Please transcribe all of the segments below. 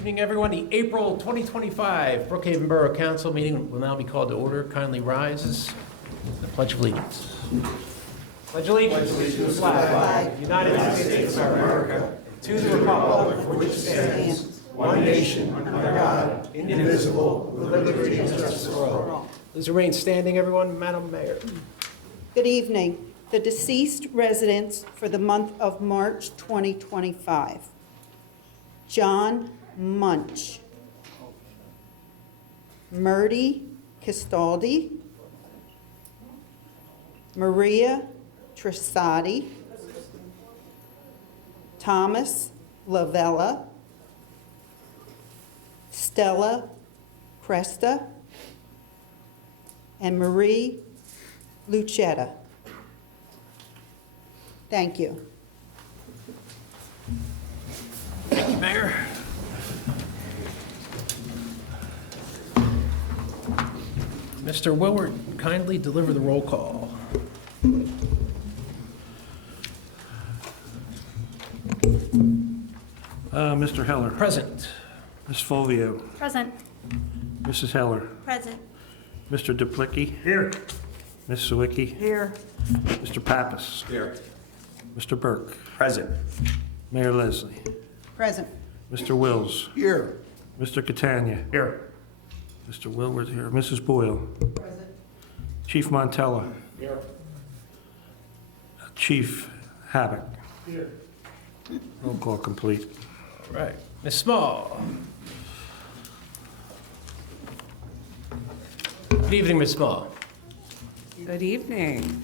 Evening, everyone. The April 2025 Brookhaven Borough Council meeting will now be called to order. Kindly rise. The Pledge of Allegiance. Pledge allegiance to the flag of the United States of America, to the republic for which it stands, one nation, under God, indivisible, with liberty and justice for all. Please remain standing, everyone. Madam Mayor. Good evening. The deceased residents for the month of March 2025. John Munch, Murdy Castaldi, Maria Trisati, Thomas Lavella, Stella Cresta, and Marie Lucetta. Thank you. Thank you, Mayor. Mr. Willard, kindly deliver the roll call. Mr. Heller. Present. Ms. Fulvio. Present. Mrs. Heller. Present. Mr. Duplicki. Here. Ms. Sawicki. Here. Mr. Pappas. Here. Mr. Burke. Present. Mayor Leslie. Present. Mr. Wills. Here. Mr. Catania. Here. Mr. Willard here. Mrs. Boyle. Present. Chief Montella. Here. Chief Havoc. Here. Roll call complete. All right. Ms. Small. Good evening, Ms. Small. Good evening.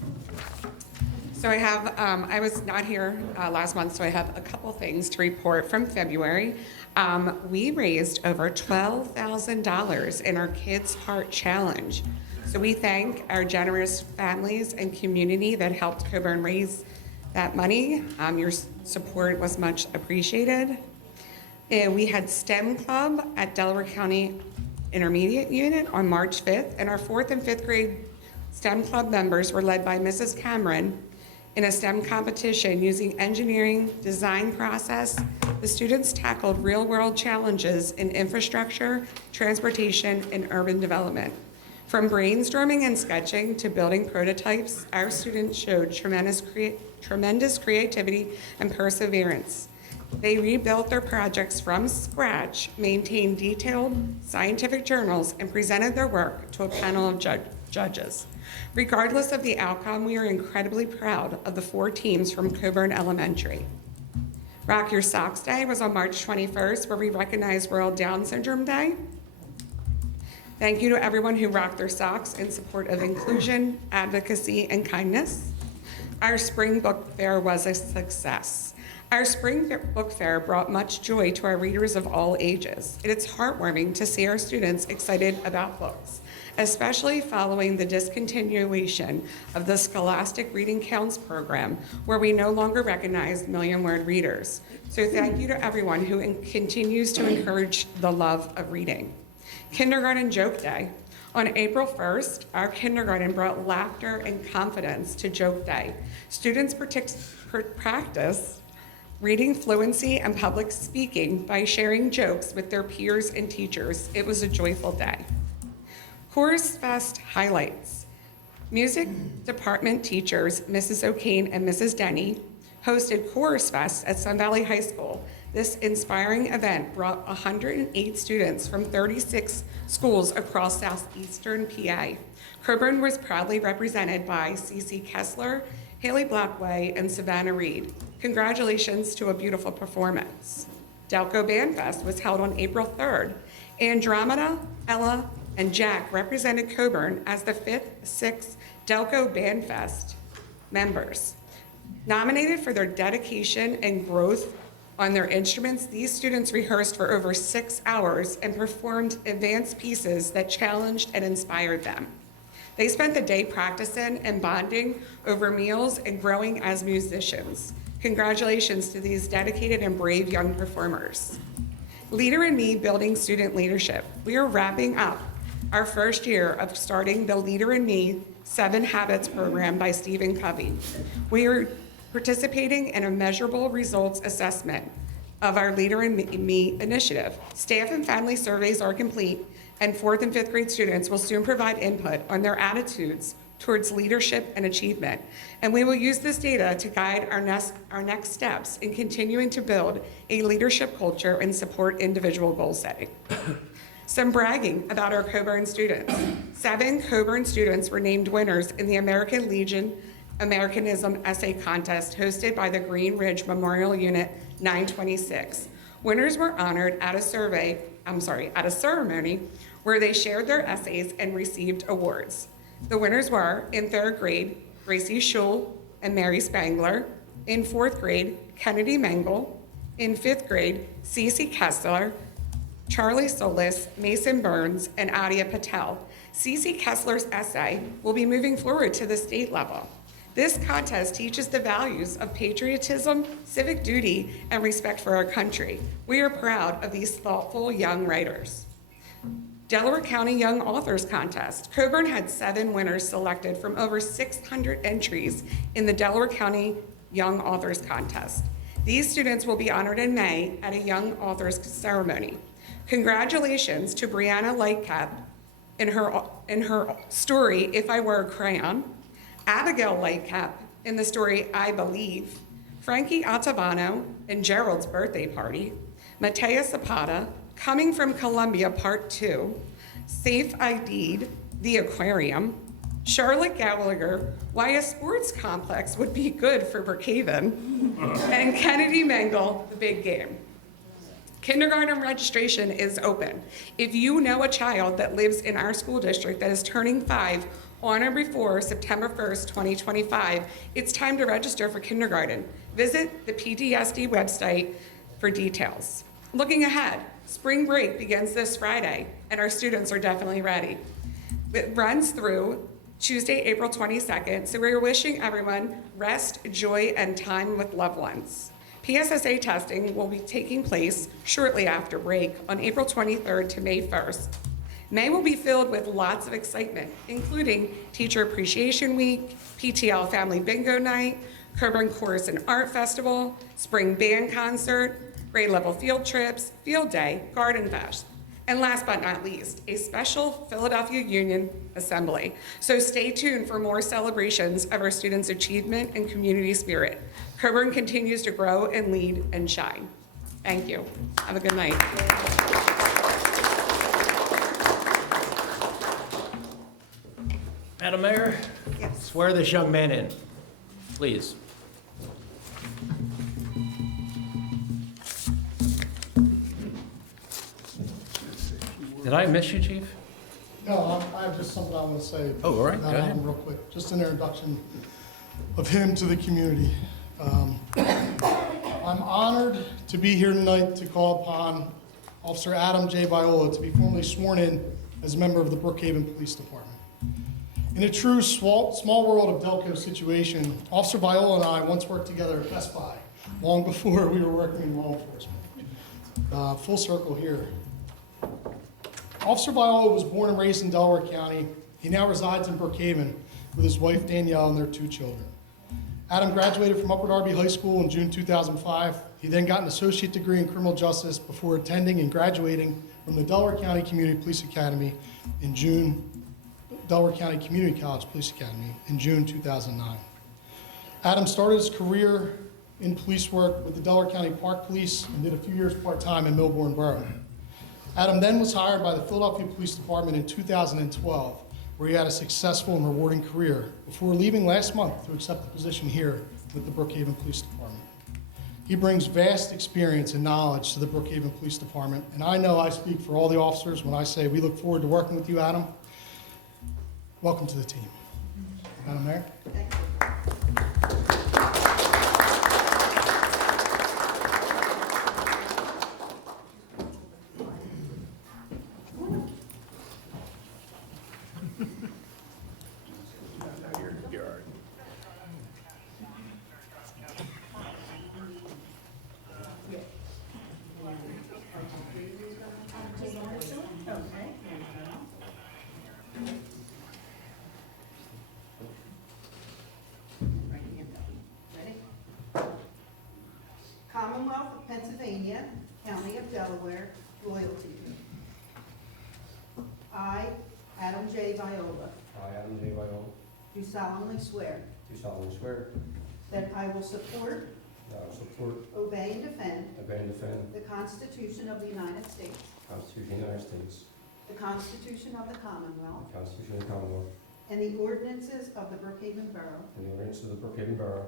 So I have, I was not here last month, so I have a couple things to report from February. We raised over $12,000 in our Kids Heart Challenge. So we thank our generous families and community that helped Coburn raise that money. Your support was much appreciated. We had STEM Club at Delaware County Intermediate Unit on March 5th, and our 4th and 5th grade STEM Club members were led by Mrs. Cameron in a STEM competition using engineering design process. The students tackled real-world challenges in infrastructure, transportation, and urban development. From brainstorming and sketching to building prototypes, our students showed tremendous creativity and perseverance. They rebuilt their projects from scratch, maintained detailed scientific journals, and presented their work to a panel of judges. Regardless of the outcome, we are incredibly proud of the 4 teams from Coburn Elementary. Rock Your Socks Day was on March 21st, where we recognized World Down Syndrome Day. Thank you to everyone who rocked their socks in support of inclusion, advocacy, and kindness. Our spring book fair was a success. Our spring book fair brought much joy to our readers of all ages. It's heartwarming to see our students excited about books, especially following the discontinuation of the Scholastic Reading Counts program, where we no longer recognize million-word readers. So thank you to everyone who continues to encourage the love of reading. Kindergarten Joke Day. On April 1st, our kindergarten brought laughter and confidence to Joke Day. Students practice reading fluency and public speaking by sharing jokes with their peers and teachers. It was a joyful day. Chorus Fest highlights. Music department teachers, Mrs. O'Kane and Mrs. Denny, hosted Chorus Fest at Sun Valley High School. This inspiring event brought 108 students from 36 schools across southeastern PA. Coburn was proudly represented by Cece Kessler, Haley Blackway, and Savannah Reed. Congratulations to a beautiful performance. Delco Band Fest was held on April 3rd. Andromeda, Ella, and Jack represented Coburn as the 5th, 6th Delco Band Fest members. Nominated for their dedication and growth on their instruments, these students rehearsed for over 6 hours and performed advanced pieces that challenged and inspired them. They spent the day practicing and bonding over meals and growing as musicians. Congratulations to these dedicated and brave young performers. Leader in Me Building Student Leadership. We are wrapping up our first year of starting the Leader in Me 7 Habits program by Stephen Covey. We are participating in a measurable results assessment. of our Leader in Me initiative. Staff and family surveys are complete, and 4th and 5th grade students will soon provide input on their attitudes towards leadership and achievement. And we will use this data to guide our next steps in continuing to build a leadership culture and support individual goal setting. Some bragging about our Coburn students. 7 Coburn students were named winners in the American Legion Americanism Essay Contest hosted by the Green Ridge Memorial Unit 926. Winners were honored at a ceremony where they shared their essays and received awards. The winners were, in 3rd grade, Gracie Schul and Mary Spangler. In 4th grade, Kennedy Mengel. In 5th grade, Cece Kessler, Charlie Solis, Mason Burns, and Adia Patel. Cece Kessler's essay will be moving forward to the state level. This contest teaches the values of patriotism, civic duty, and respect for our country. We are proud of these thoughtful young writers. Delaware County Young Authors Contest. Coburn had 7 winners selected from over 600 entries in the Delaware County Young Authors Contest. These students will be honored in May at a Young Authors ceremony. Congratulations to Brianna Lightcap in her story, If I Were a Crayon, Abigail Lightcap in the story, I Believe, Frankie Ottavano in Gerald's Birthday Party, Matea Zapata, Coming from Columbia Part 2, Safe ID'd, The Aquarium, Charlotte Gallagher, Why a Sports Complex Would Be Good for Brookhaven, and Kennedy Mengel, The Big Game. Kindergarten registration is open. If you know a child that lives in our school district that is turning 5 on or before September 1st, 2025, it's time to register for kindergarten. Visit the PDSD website for details. Looking ahead, spring break begins this Friday, and our students are definitely ready. It runs through Tuesday, April 22nd, so we're wishing everyone rest, joy, and time with loved ones. PSSA testing will be taking place shortly after break on April 23rd to May 1st. May will be filled with lots of excitement, including Teacher Appreciation Week, PTL Family Bingo Night, Coburn Chorus and Art Festival, Spring Band Concert, grade level field trips, Field Day, Garden Fest, and last but not least, a special Philadelphia Union Assembly. So stay tuned for more celebrations of our students' achievement and community spirit. Coburn continues to grow and lead and shine. Thank you. Have a good night. Madam Mayor? Yes. Swear this young man in, please. Did I miss you, Chief? No, I have just something I want to say. Oh, all right, about go ahead. Adam real quick. Just an introduction of him to the community. I'm honored to be here tonight to call upon Officer Adam J. Viola to be formally sworn in as a member of the Brookhaven Police Department. In a true small world of Delco situation, Officer Viola and I once worked together at Best Buy, long before we were working in law enforcement. Full circle here. Officer Viola was born and raised in Delaware County. He now resides in Brookhaven with his wife Danielle and their 2 children. Adam graduated from Upper Darby High School in June 2005. He then got an associate degree in criminal justice before attending and graduating from the Delaware County Community Police Academy in June, Delaware County Community College Police Academy in June 2009. Adam started his career in police work with the Delaware County Park Police and did a few years part-time in Millbourne Borough. Adam then was hired by the Philadelphia Police Department in 2012, where he had a successful and rewarding career before leaving last month to accept the position here with the Brookhaven Police Department. He brings vast experience and knowledge to the Brookhaven Police Department, and I know I speak for all the officers when I say we look forward to working with you, Adam. Welcome to the team. Madam Mayor? Common Commonwealth of Pennsylvania, County of Delaware, loyalty. I, Adam J. Viola, I, Adam J. Viola, do solemnly swear do solemnly swear that I will support, that I will support, obey, and defend obey, and defend the Constitution of the United States, the Constitution of the United States, the Constitution of the Commonwealth, the Constitution of the Commonwealth, and the ordinances of the Brookhaven Borough, and the ordinances of the Brookhaven Borough,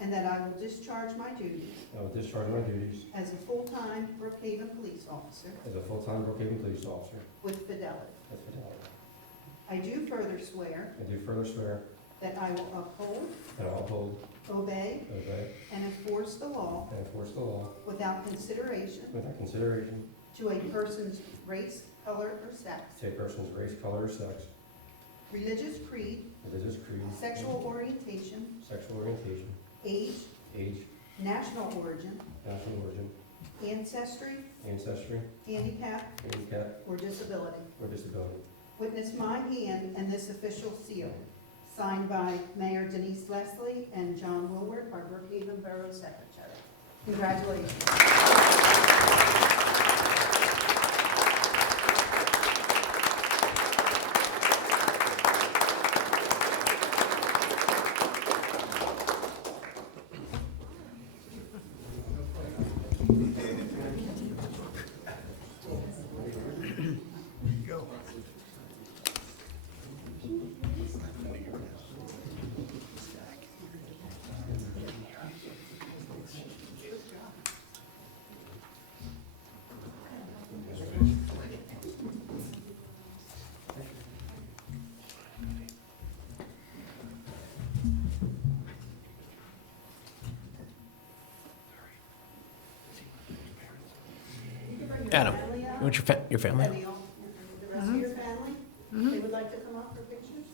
and that I will discharge my duties and I will discharge my duties as a full-time Brookhaven police officer as a full-time Brookhaven police officer with fidelity. with fidelity. I do further swear I do further swear that I will uphold, that I will uphold, obey, obey, and enforce the law and enforce the law without consideration without consideration to a person's race, color, or sex, to a person's race, color, or sex, religious creed, religious creed, sexual orientation, sexual orientation, age, age, national origin, national origin, ancestry, ancestry, handicap, handicap, or disability. or disability. Witness my hand and this official seal, signed by Mayor Denise Leslie and John Woolward, our Brookhaven Borough Secretary. Congratulations. Adam, you want your family? And the rest of your family, they would like to come up for pictures?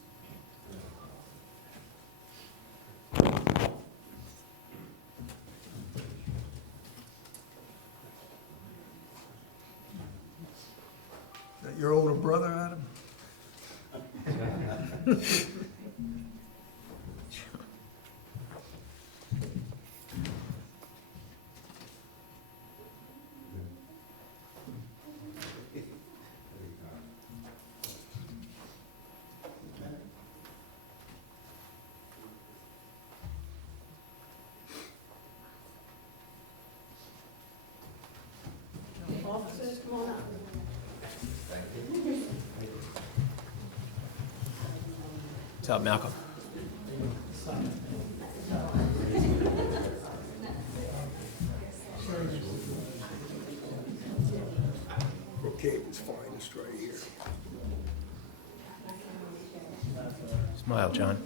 Is that your older brother, Adam? Officers, come on up. What's up, Malcolm? Brookhaven's finest right here. Smile, John.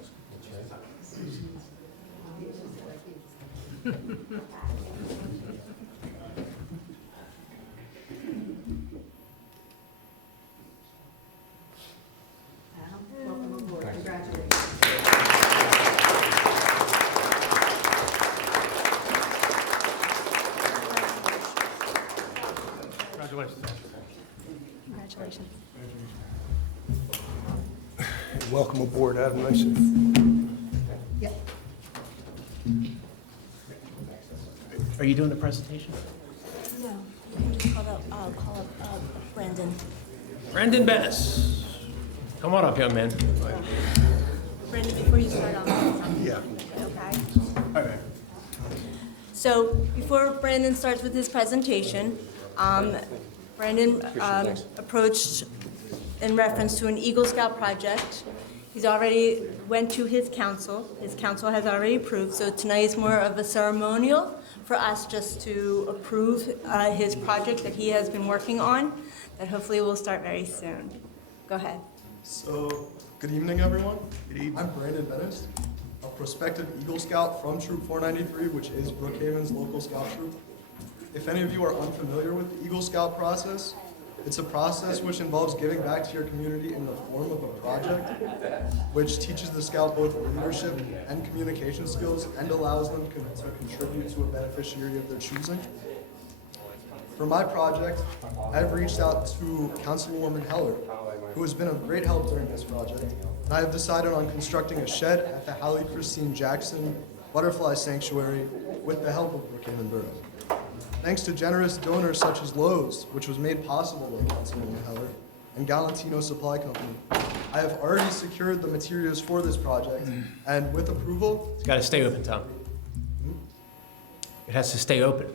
Adam, welcome aboard. Congratulations. Congratulations. Congratulations. Welcome aboard, Adam. Nice and Yep. Are you doing the presentation? No, you can just call up Brandon. Brendan Bess. Come on up, young man. Brandon, before you start on, yeah. okay? So before Brandon starts with his presentation, Brandon approached in reference to an Eagle Scout project. He's already went to his council. His council has already approved, so tonight is more of a ceremonial for us just to approve his project that he has been working on, that hopefully will start very soon. Go ahead. So, good evening, everyone. Good evening. I'm Brandon Bennis, a prospective Eagle Scout from Troop 493, which is Brookhaven's local scout troop. If any of you are unfamiliar with the Eagle Scout process, it's a process which involves giving back to your community in the form of a project, which teaches the scout both leadership and communication skills and allows them to contribute to a beneficiary of their choosing. For my project, I've reached out to Councilwoman Heller, who has been of great help during this project, and I have decided on constructing a shed at the Hallie Christine Jackson Butterfly Sanctuary with the help of Brookhaven Borough. Thanks to generous donors such as Lowe's, which was made possible by Councilman Heller, and Galantino Supply Company, I have already secured the materials for this project, and with approval, It's got to stay open, Tom. It has to stay open.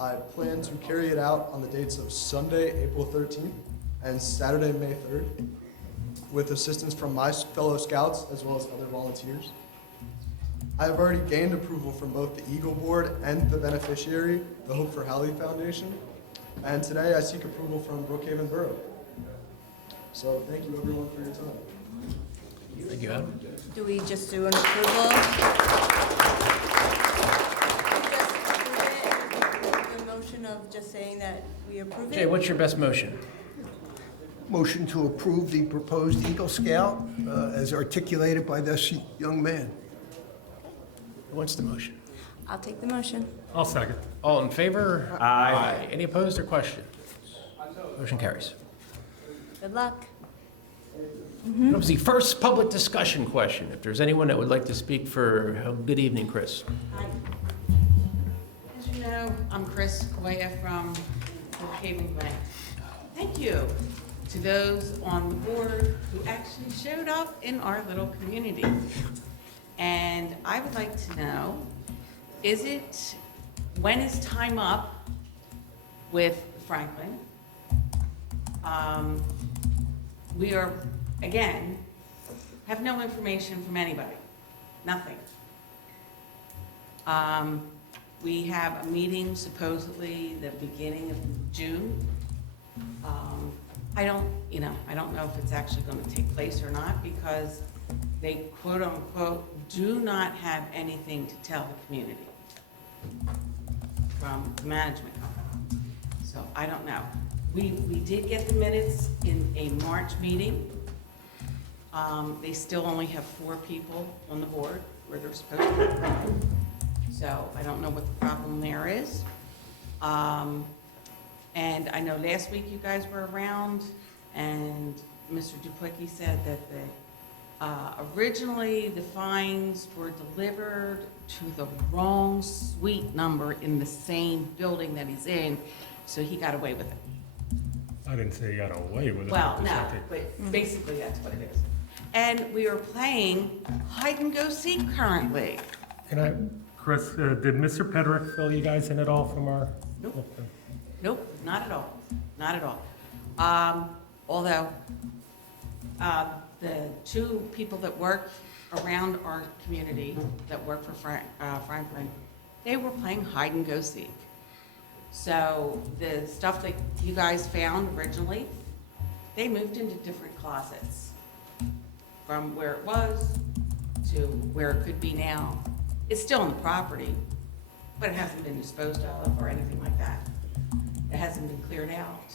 I plan to carry it out on the dates of Sunday, April 13th, and Saturday, May 3rd, with assistance from my fellow scouts as well as other volunteers. I have already gained approval from both the Eagle Board and the beneficiary, the Hope for Hallie Foundation, and today I seek approval from Brookhaven Borough. So thank you everyone for your time. Thank you, Adam. Do we just do an approval? The motion of just saying that we approve Jay, it? what's your best motion? Motion to approve the proposed Eagle Scout as articulated by this young man. What's the motion? I'll take the motion. I'll second. All in favor? Aye. Any opposed or questions? Motion carries. Good luck. That was the first public discussion question. If there's anyone that would like to speak for, good evening, Chris. As you know, I'm Chris Goya from Brookhaven Glen. Thank you to those on the board who actually showed up in our little community. And I would like to know, when is time up with Franklin? We are, again, have no information from anybody, nothing. We have a meeting supposedly the beginning of June. I don't know if it's actually going to take place or not because they quote unquote do not have anything to tell the community from the management company. So I don't know. We did get the minutes in a March meeting. They still only have 4 people on the board where they're supposed to be. So I don't know what the problem there is. And I know last week you guys were around and Mr. Duplicki said that originally the fines were delivered to the wrong suite number in the same building that he's in, so he got away with it. I didn't say you got away with it. Well, no, but basically that's what it is. And we are playing hide and go seek currently. Can I, Chris, did Mr. Pedrick fill you guys in at all from our? Nope. Nope, not at all, not at all. Although, the 2 people that work around our community that work for Franklin, they were playing hide and go seek. So the stuff that you guys found originally, they moved into different closets from where it was to where it could be now. It's still on the property, but it hasn't been disposed of or anything like that. It hasn't been cleared out.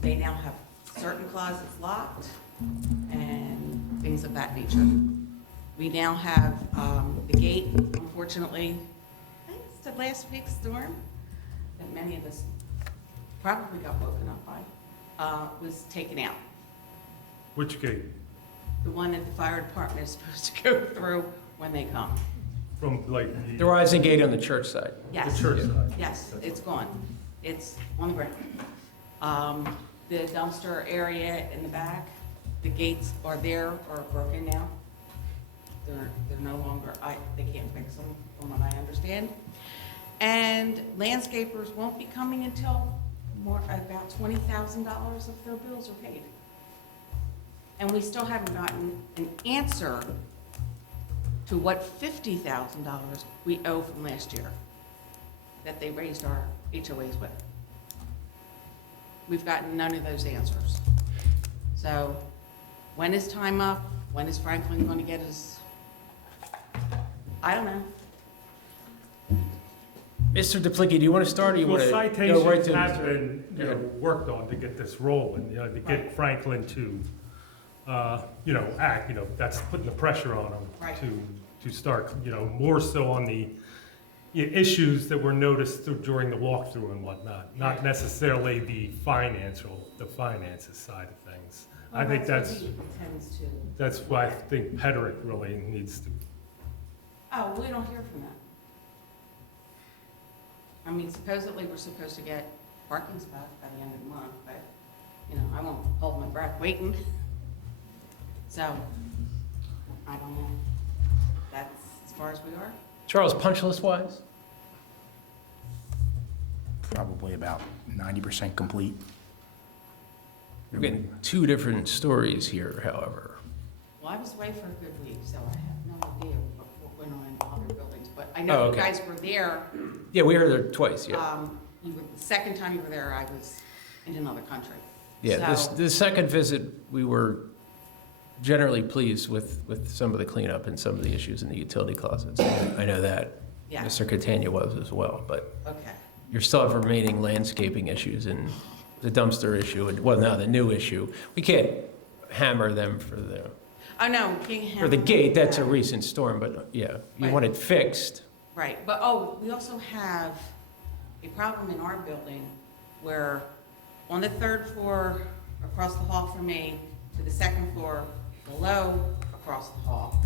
They now have certain closets locked and things of that nature. We now have the gate, unfortunately, I think it's the last week's storm that many of us probably got woken up by, was taken out. Which gate? The one that the fire department is supposed to go through when they come. From like The rising gate on the church side. Yes. the church side? Yes, it's gone. It's on the ground. The dumpster area in the back, the gates are broken now. They're no longer, they can't fix them, from what I understand. And landscapers won't be coming until about $20,000 of their bills are paid. And we still haven't gotten an answer to what $50,000 we owe from last year that they raised our HOAs with. We've gotten none of those answers. So when is time up? When is Franklin going to get his, I don't know. Mr. Duplicki, do you want to start or you Well, want to go right citations to? have been, worked on to get this rolling, to get Franklin to, act, that's putting the pressure on them Right. to start, more so on the issues that were noticed during the walkthrough and whatnot, not necessarily the finances side of things. I think what that's he tends to. that's why I think Pedrick really needs to. Oh, we don't hear from them. I mean, supposedly, we're supposed to get parking spots by the end of the month, but, you know, I won't hold my breath waiting. So, I don't know. That's as far as we are. Charles, punch list wise? Probably about 90% complete. We're getting two different stories here, however. Well, I was away for a good week, so I have no idea what went on in other buildings, but I know Oh, you okay. guys were there. Yeah, we were there twice, yeah. The second time you were there, I was in another country. Yeah, So- the second visit, we were generally pleased with some of the cleanup and some of the issues in the utility closets. I know that. Yeah. Mr. Catania was as well, but Okay. you still have remaining landscaping issues and the dumpster issue, and, well, now the new issue. We can't hammer them for Oh, no, King for the Hamlet. gate, that's a recent storm, but yeah, you Right. want it fixed. Right, but, oh, we also have a problem in our building where on the third floor across the hall from me to the second floor below across the hall,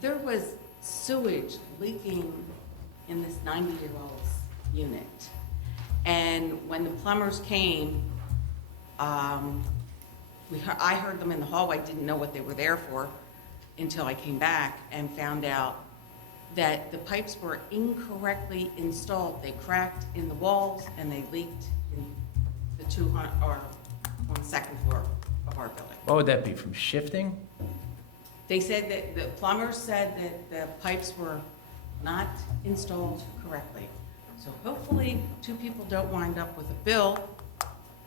there was sewage leaking in this 90-year-old's unit. And when the plumbers came, I heard them in the hallway, didn't know what they were there for until I came back and found out that the pipes were incorrectly installed. They cracked in the walls and they leaked in the 200, or on the second floor of our building. What would that be, from shifting? They said that, the plumbers said that the pipes were not installed correctly. So hopefully, two people don't wind up with a bill,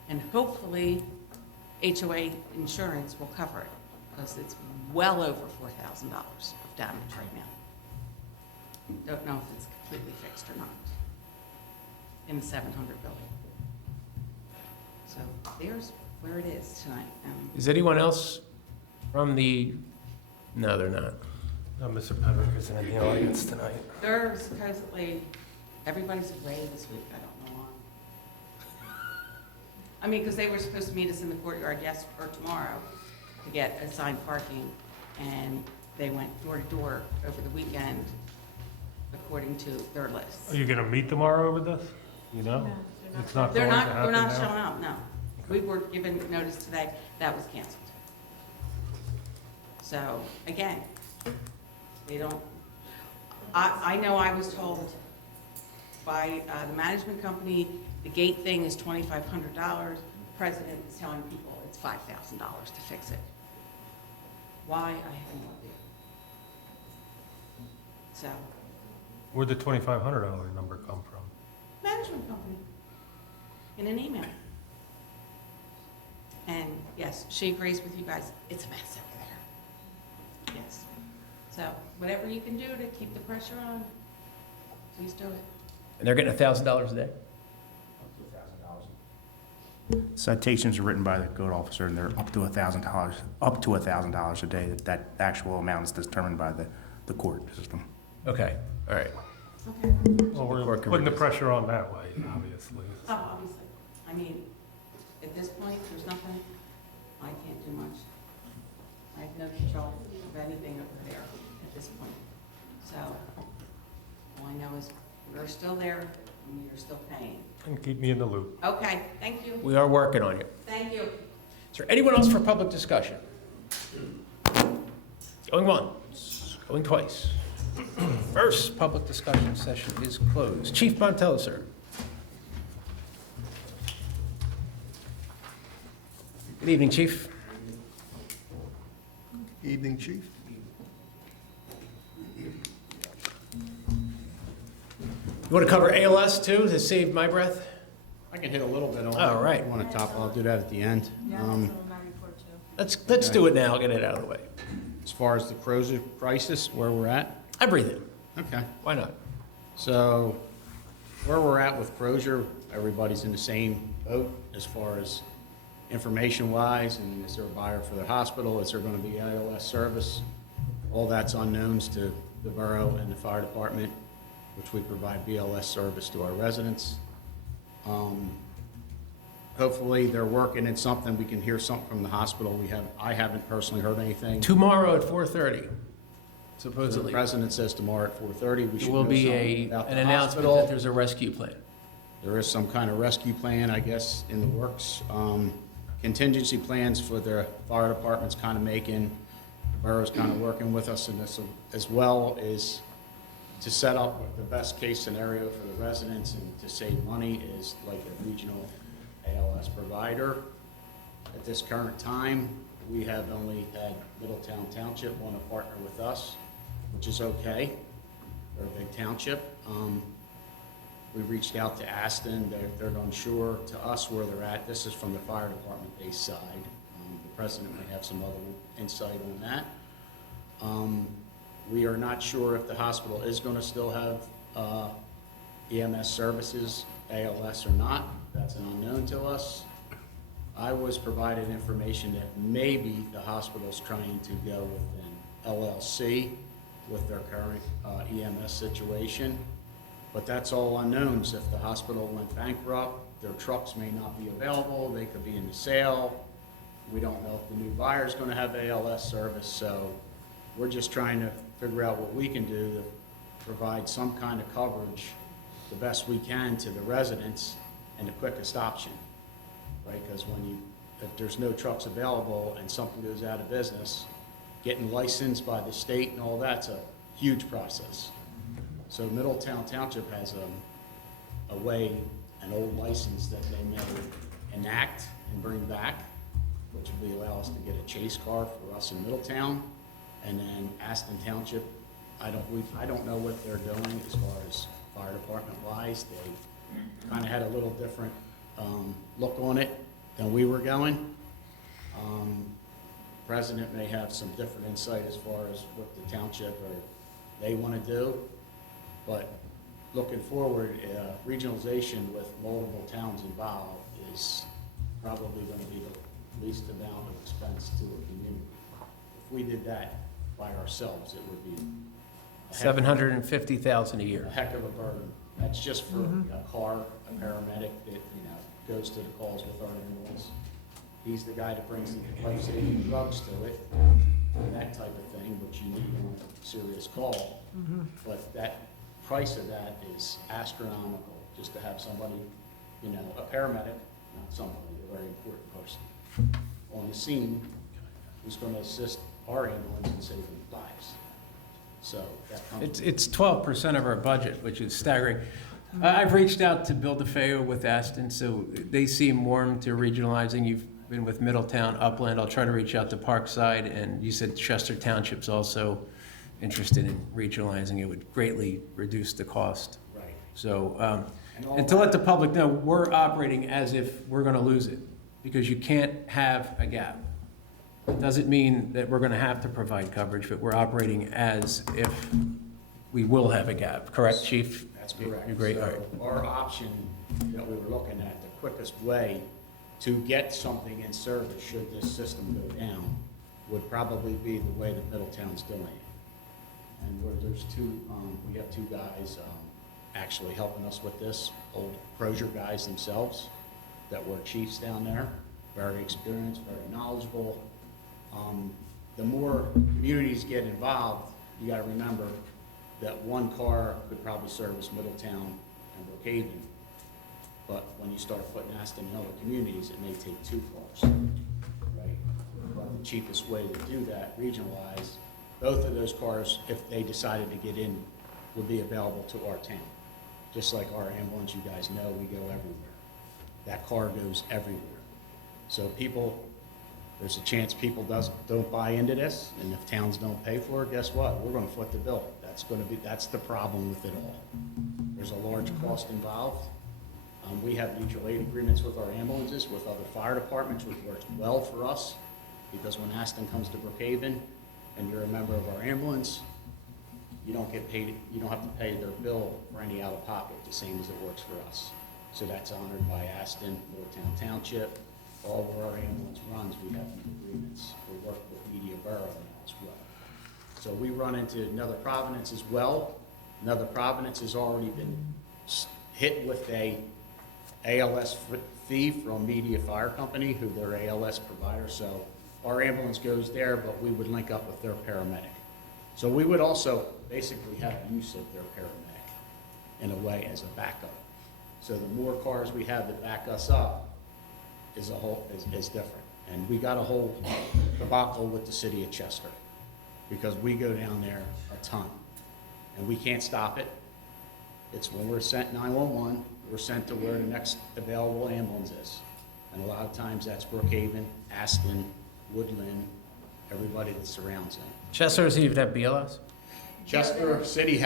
and hopefully HOA insurance will cover it, because it's well over $4,000 of damage right now. Don't know if it's completely fixed or not in the 700 building. So there's where it is tonight. Is anyone else from the, no, they're not. No, Mr. Pedrick isn't in the audience tonight. They're supposedly, everybody's away this week, I don't know why. I mean, because they were supposed to meet us in the courtyard or tomorrow to get assigned parking, and they went door to door over the weekend according to their list. Are you gonna meet tomorrow over this? You know? It's not They're going to not, happen they're not now? showing up, no. We were given notice today, that was canceled. So, again, they don't, I know I was told by the management company, the gate thing is $2,500. The president is telling people it's $5,000 to fix it. Why, I have no idea. So, Where'd the $2,500 number come from? management company, in an email. And yes, she agrees with you guys, it's a mess over there. Yes. So whatever you can do to keep the pressure on, please do it. And they're getting $1,000 a day? Citations are written by the code officer, and they're up to $1,000, up to $1,000 a day. That actual amount is determined by the court system. Okay, all right. Okay. Well, we're Court can putting the reduce. pressure on that way, obviously. Oh, obviously. I mean, at this point, there's nothing, I can't do much. I have no control of anything over there at this point. So, all I know is we're still there and we are still paying. And keep me in the loop. Okay, thank you. We are working on it. Thank you. Is there anyone else for public discussion? Going once, going twice. First public discussion session is closed. Chief Montello, sir. Good evening, Chief. Evening, Chief. You want to cover ALS too, to save my breath? I can hit a little bit on it. All right. If you want to top, I'll do that at the end. Let's do it now, get it out of the way. As far as the Crozer crisis, where we're at, Everything. okay. Why not? So where we're at with Crozer, everybody's in the same boat as far as information-wise, and is there a buyer for the hospital? Is there going to be ALS service? All that's unknowns to the borough and the fire department, which we provide BLS service to our residents. Hopefully, they're working in something. We can hear something from the hospital. I haven't personally heard anything. Tomorrow at 4:30. So the supposedly. president says tomorrow at 4:30, we There should will know be something about an the announcement hospital. that there's a rescue plan. There is some kind of rescue plan, I guess, in the works. Contingency plans for the fire department's kind of making, the borough's kind of working with us in this, as well as to set up the best case scenario for the residents and to save money is like a regional ALS provider. At this current time, we have only had Middletown Township want to partner with us, which is okay. They're a big township. We reached out to Aston. They're unsure to us where they're at. This is from the fire department-based side. The president may have some other insight on that. We are not sure if the hospital is going to still have EMS services, ALS or not. That's an unknown to us. I was provided information that maybe the hospital's trying to go with an LLC with their current EMS situation. But that's all unknowns. If the hospital went bankrupt, their trucks may not be available, they could be in the sale. We don't know if the new buyer's gonna have ALS service, so we're just trying to figure out what we can do to provide some kind of coverage the best we can to the residents and the quickest option, right? Because if there's no trucks available and something goes out of business, getting licensed by the state and all that's a huge process. So Middletown Township has a way, an old license that they may enact and bring back, which would allow us to get a chase car for us in Middletown. And then Aston Township, I don't know what they're doing as far as fire department wise. They kind of had a little different look on it than we were going. President may have some different insight as far as what the township or they want to do. But looking forward, regionalization with multiple towns involved is probably going to be the least amount of expense to a community. If we did that by ourselves, it would be $750,000 a year. a heck of a burden. That's just for a car, a paramedic that, goes to the calls with our ambulance. He's the guy that brings the life-saving drugs to it, and that type of thing, which you need on a serious call. But that price of that is astronomical, just to have somebody, a paramedic, not somebody, a very important person, on the scene who's going to assist our ambulance in saving lives. So that comes. It's 12% of our budget, which is staggering. I've reached out to Bill DeFeo with Aston, so they seem warm to regionalizing. You've been with Middletown, Upland. I'll try to reach out to Parkside, and you said Chester Township's also interested in regionalizing. It would greatly reduce the cost. Right. So, and to let the public know, we're operating as if we're going to lose it, because you can't have a gap. It doesn't mean that we're going to have to provide coverage, but we're operating as if we will have a gap. Correct, Chief? That's correct. You're great. All right. So our option that we were looking at, the quickest way to get something in service, should this system go down, would probably be the way that Middletown's doing it. And we have two guys actually helping us with this, old Crozier guys themselves that were chiefs down there, very experienced, very knowledgeable. The more communities get involved, you gotta remember that one car could probably service Middletown and Brookhaven. But when you start putting Aston in other communities, it may take two cars, right? But the cheapest way to do that, regionalize, both of those cars, if they decided to get in, would be available to our town. Just like our ambulance, you guys know, we go everywhere. That car goes everywhere. So there's a chance people don't buy into this, and if towns don't pay for it, guess what? We're gonna foot the bill. That's the problem with it all. There's a large cost involved. We have mutual aid agreements with our ambulances, with other fire departments, which works well for us, because when Aston comes to Brookhaven and you're a member of our ambulance, you don't get paid, you don't have to pay their bill for any out-of-pocket, the same as it works for us. So that's honored by Aston, Middletown Township, all where our ambulance runs, we have agreements. We work with Media Borough now as well. So we run into Nether Providence as well. Nether Providence has already been hit with a ALS fee from Media Fire Company, who their ALS provider. So our ambulance goes there, but we would link up with their paramedic. So we would also basically have use of their paramedic in a way as a backup. So the more cars we have that back us up is different. And we got a whole debacle with the city of Chester because we go down there a ton and we can't stop it. It's when we're sent 911, we're sent to where the next available ambulance is. And a lot of times that's Brookhaven, Aston, Woodland, everybody that surrounds them. Chester doesn't even have BLS? Chester City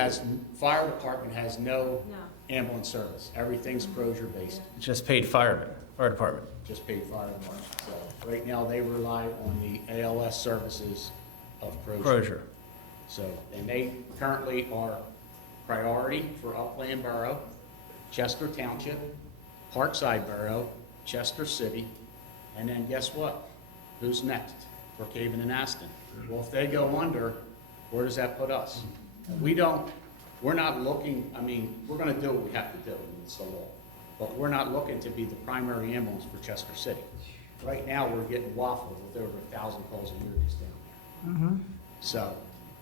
fire department has no ambulance service. Everything's Crozier-based, Just paid fire department. just paid fire department. So right now, they rely on the ALS services of Crozier. So, and they currently are priority for Upland Borough, Chester Township, Parkside Borough, Chester City, and then guess what? Who's next? Brookhaven and Aston. Well, if they go under, where does that put us? We're not looking, I mean, we're gonna do what we have to do, it's the law. But we're not looking to be the primary ambulance for Chester City. Right now, we're getting waffled with over 1,000 calls a year just down there. So,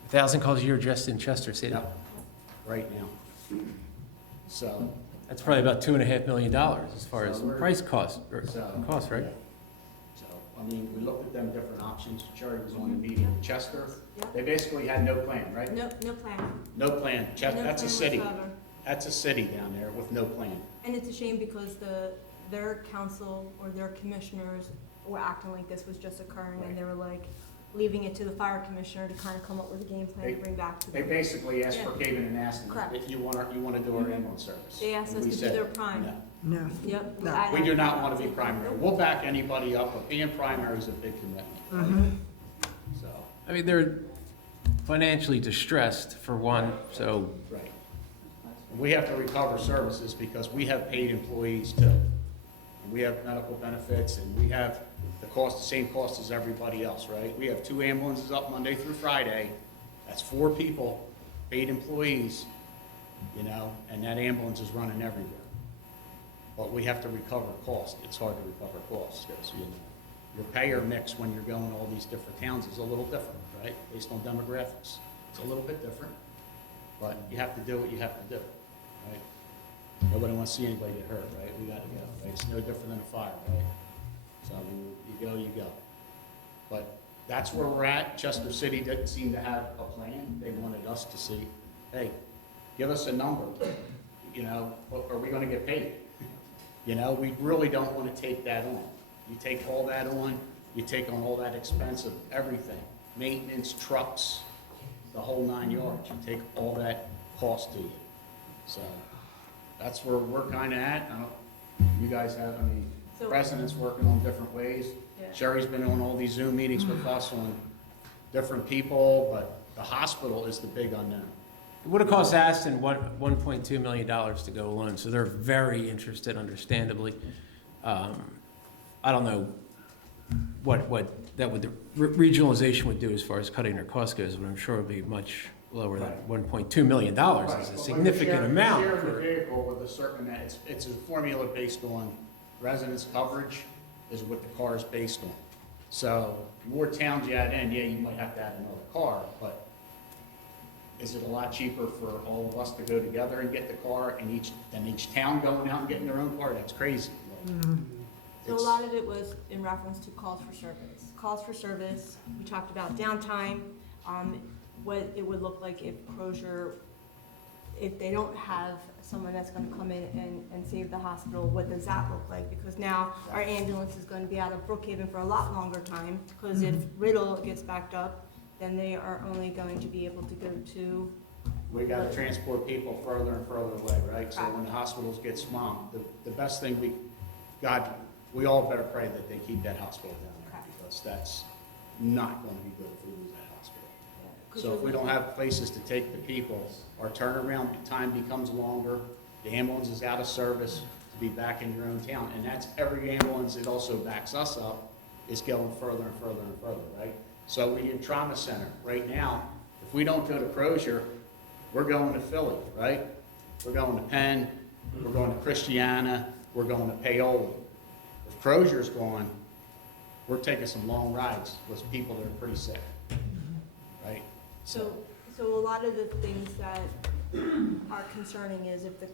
1,000 calls a year just in Chester City? yep, right now. So, That's probably about $2.5 million as far as price cost, or So, cost, right? yeah. So, I mean, we looked at them different options. Cherry was on the meeting in Chester. They basically had no plan, right? No plan. No plan. No That's a plan city. whatsoever. That's a city down there with no plan. And it's a shame because their council or their commissioners were acting like this was just occurring, and they were like leaving it to the fire commissioner to kind of come up with a game plan to bring back to They them. basically asked Yeah. Brookhaven and Aston Correct. if you want to do our ambulance service. They asked And us we to be said, their prime. no. No. Yep. No. We do not want to be primary. We'll back anybody up, but being primary is a big commitment. So, I mean, they're financially distressed for one, so right. We have to recover services because we have paid employees too. And we have medical benefits and we have the same cost as everybody else, right? We have 2 ambulances up Monday through Friday. That's 4 people, paid employees, and that ambulance is running everywhere. But we have to recover cost. It's hard to recover costs because, your payer mix when you're going to all these different towns is a little different, right? Based on demographics. It's a little bit different, but you have to do what you have to do, right? Nobody wants to see anybody get hurt, right? We gotta go, right? It's no different than a fire, right? So you go. But that's where we're at. Chester City didn't seem to have a plan. They wanted us to see, hey, give us a number, are we gonna get paid? We really don't wanna take that on. You take all that on, you take on all that expense of everything, maintenance, trucks, the whole 9 yards. You take all that cost to you. So that's where we're kind of at. You guys have, So- residents working on different ways. Yeah. Sherry's been on all these Zoom meetings with us on different people, but the hospital is the big unknown. it would have cost Aston $1.2 million to go alone, so they're very interested, understandably. I don't know what the regionalization would do as far as cutting their cost goes, but I'm sure it would be much lower than $1.2 million. Is a significant amount. Sharing the vehicle with a certain amount, it's a formula based on residence coverage is what the car is based on. So the more towns you add in, yeah, you might have to add another car, but is it a lot cheaper for all of us to go together and get the car and each town going out and getting their own car? That's crazy. So a lot of it was in reference to calls for service. Calls for service, we talked about downtime, what it would look like if Crozier, if they don't have someone that's gonna come in and save the hospital, what does that look like? Because now our ambulance is gonna be out of Brookhaven for a lot longer time, because if Riddle gets backed up, then they are only going to be able to go to, We gotta transport people further and further away, right? So when the hospitals get swamped, the best thing we all better pray that they keep that hospital down there, because that's not gonna be good if we lose that hospital. So if we don't have places to take the people, our turnaround time becomes longer, the ambulance is out of service to be back in your own town, and that's every ambulance, it also backs us up, is going further and further and further, right? So we in trauma center, right now, if we don't go to Crozier, we're going to Philly, right? We're going to Penn, we're going to Christiana, we're going to Paola. If Crozier's gone, we're taking some long rides with people that are pretty sick, right? so So a lot of the things that are concerning is if the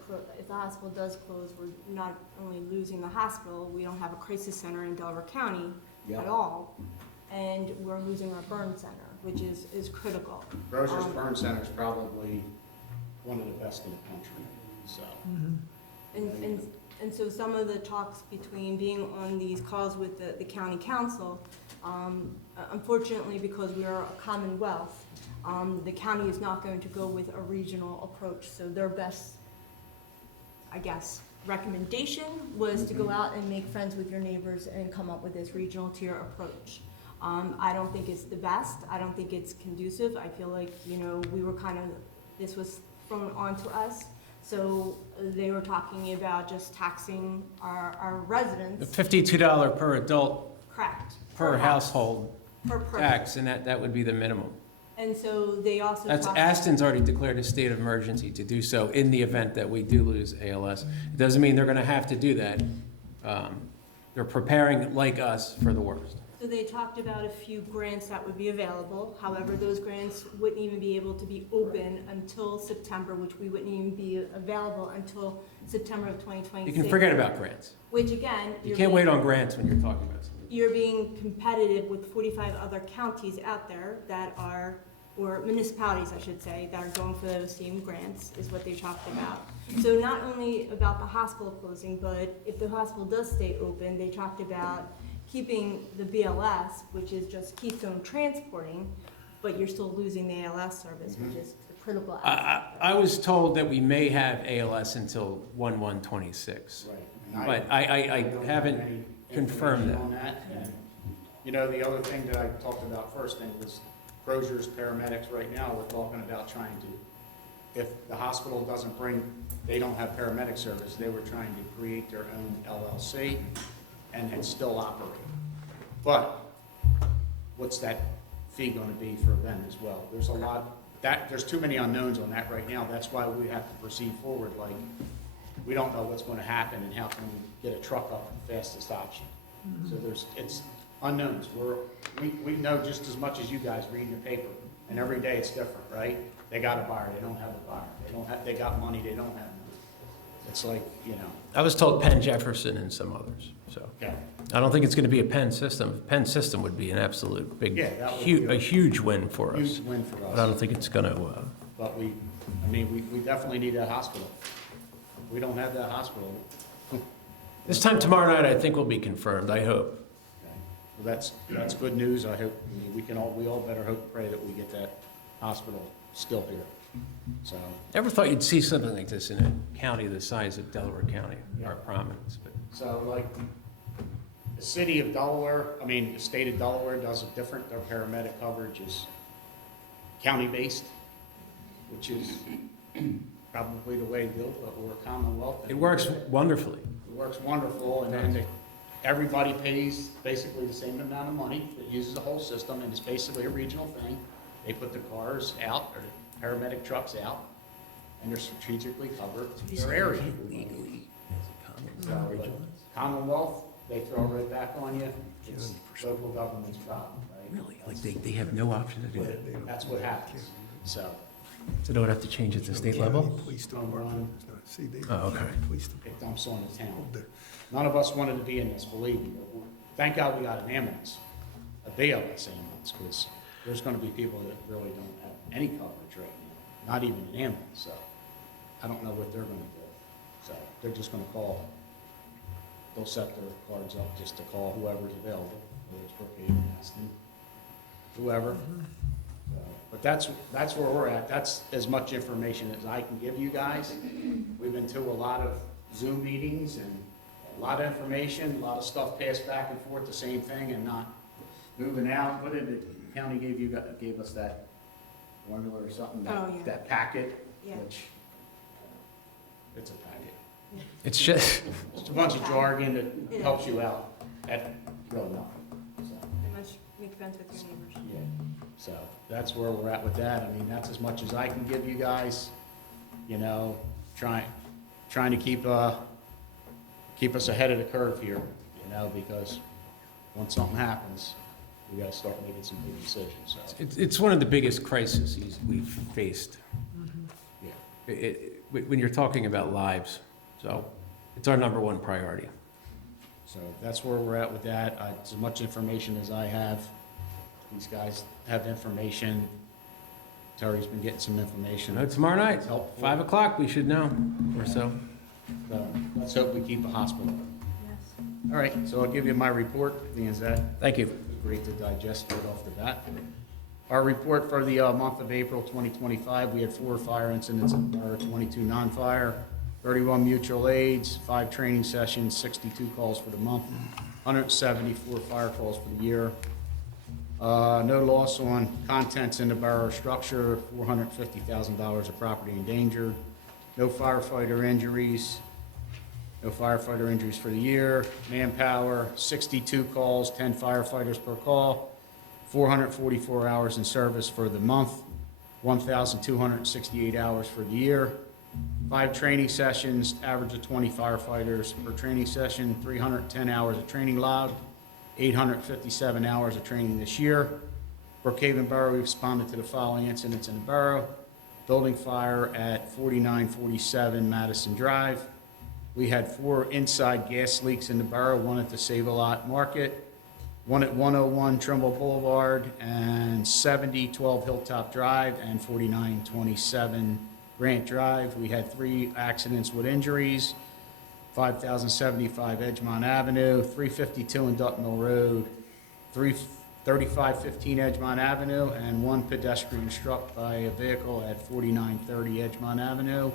hospital does close, we're not only losing the hospital, we don't have a crisis center in Delaware County at all, and we're losing our burn center, which is critical. Brochure's Burn Center is probably one of the best in the country, so. And so some of the talks between being on these calls with the county council, unfortunately, because we are a commonwealth, the county is not going to go with a regional approach. So their best, I guess, recommendation was to go out and make friends with your neighbors and come up with this regional tier approach. I don't think it's the best. I don't think it's conducive. I feel like, you know, this was thrown onto us. So they were talking about just taxing our residents. The $52 per adult Correct. per household Per person. tax, and that would be the minimum. And so they also That's, talked. Aston's already declared a state of emergency to do so in the event that we do lose ALS. It doesn't mean they're gonna have to do that. They're preparing, like us, for the worst. So they talked about a few grants that would be available. However, those grants wouldn't even be able to be open until September, which we wouldn't even be available until September of 2026. You can forget about grants. Which again. You can't wait on grants when you're talking about something. You're being competitive with 45 other counties out there that are, or municipalities, I should say, that are going for those same grants, is what they talked about. So not only about the hospital closing, but if the hospital does stay open, they talked about keeping the BLS, which is just Keystone Transporting, but you're still losing the ALS service, which is the critical aspect. I was told that we may have ALS until 1/1/26. Right. And But I don't have haven't any confirmed information that. on that. And, you know, the other thing that I talked about first thing was Brochure's paramedics right now, we're talking about trying to, if the hospital doesn't they don't have paramedic service, they were trying to create their own LLC and still operate. But what's that fee gonna be for them as well? There's too many unknowns on that right now. That's why we have to proceed forward. Like, we don't know what's gonna happen and how can we get a truck up the fastest option. So it's unknowns. We know just as much as you guys reading the paper, and every day it's different, right? They got a buyer, they don't have a buyer. They got money, they don't have money. It's like, you know. I was told Penn Jefferson and some others, so. Okay. I don't think it's gonna be a Penn system. Penn system would be an absolute big, Yeah, that would be a huge win for us. Huge win for But I us. don't think it's gonna, But we definitely need that hospital. If we don't have that hospital, this time tomorrow night, I think will be confirmed, I hope. well, that's good news. I hope, we all better hope and pray that we get that hospital still here. So, Never thought you'd see something like this in a county the size of Delaware County, our Providence, but. so like, the city of Delaware, the state of Delaware does it different. Their paramedic coverage is county-based, which is probably the way to do it, but we're a commonwealth. It works wonderfully. It works wonderful, and then everybody pays basically the same amount of money. It uses the whole system, and it's basically a regional thing. They put the cars out, or the paramedic trucks out, and they're strategically covered their area. So, but Commonwealth, they throw right back on you. It's local government's problem, right? Really? Like they have no option to do that? That's what happens. So, So they would have to change it to state level? Police don't work. Oh, okay. it dumps on the town. None of us wanted to be in this, believe me. But thank God we got an ambulance, a BLS ambulance, because there's going to be people that really don't have any coverage right now, not even an ambulance. So I don't know what they're going to do. So they're just going to call. They'll set their cards up just to call whoever's available, whether it's Brookhaven, Aston, whoever. But that's where we're at. That's as much information as I can give you guys. We've been to a lot of Zoom meetings and a lot of information, a lot of stuff passed back and forth, the same thing, and not moving out. What did the county gave us that formula or something? That packet, Yeah. which it's a packet. It's just, It's a bunch of jargon that helps you out at real nothing. So, Pretty much make friends with your neighbors. yeah. So that's where we're at with that. That's as much as I can give you guys, trying to keep us ahead of the curve here, because once something happens, we gotta start making some big decisions, so, It's one of the biggest crises we've faced, yeah. when you're talking about lives. So it's our number one priority. So that's where we're at with that. As much information as I have, these guys have information. Terry's been getting some information. Tomorrow night, It's helpful. 5 o'clock, we should know, or so. So let's hope we keep the hospital. All right, so I'll give you my report, being that Thank you. great to digest right off the bat. Our report for the month of April 2025, we had 4 fire incidents in the borough, 22 non-fire, 31 mutual aids, 5 training sessions, 62 calls for the month, 174 fire calls for the year. No loss on contents in the borough structure, $450,000 of property endangered. No firefighter injuries. No firefighter injuries for the year. Manpower, 62 calls, 10 firefighters per call. 444 hours in service for the month. 1,268 hours for the year. 5 training sessions, average of 20 firefighters per training session. 310 hours of training allowed. 857 hours of training this year. Brookhaven Borough, we responded to the following incidents in the borough. Building fire at 4947 Madison Drive. We had 4 inside gas leaks in the borough, one at the Save-A-Lot Market, one at 101 Trimble Boulevard, and 7012 Hilltop Drive, and 4927 Grant Drive. We had 3 accidents with injuries, 5075 Edgemont Avenue, 352 in Dutton Mill Road, 3515 Edgemont Avenue, and 1 pedestrian struck by a vehicle at 4930 Edgemont Avenue.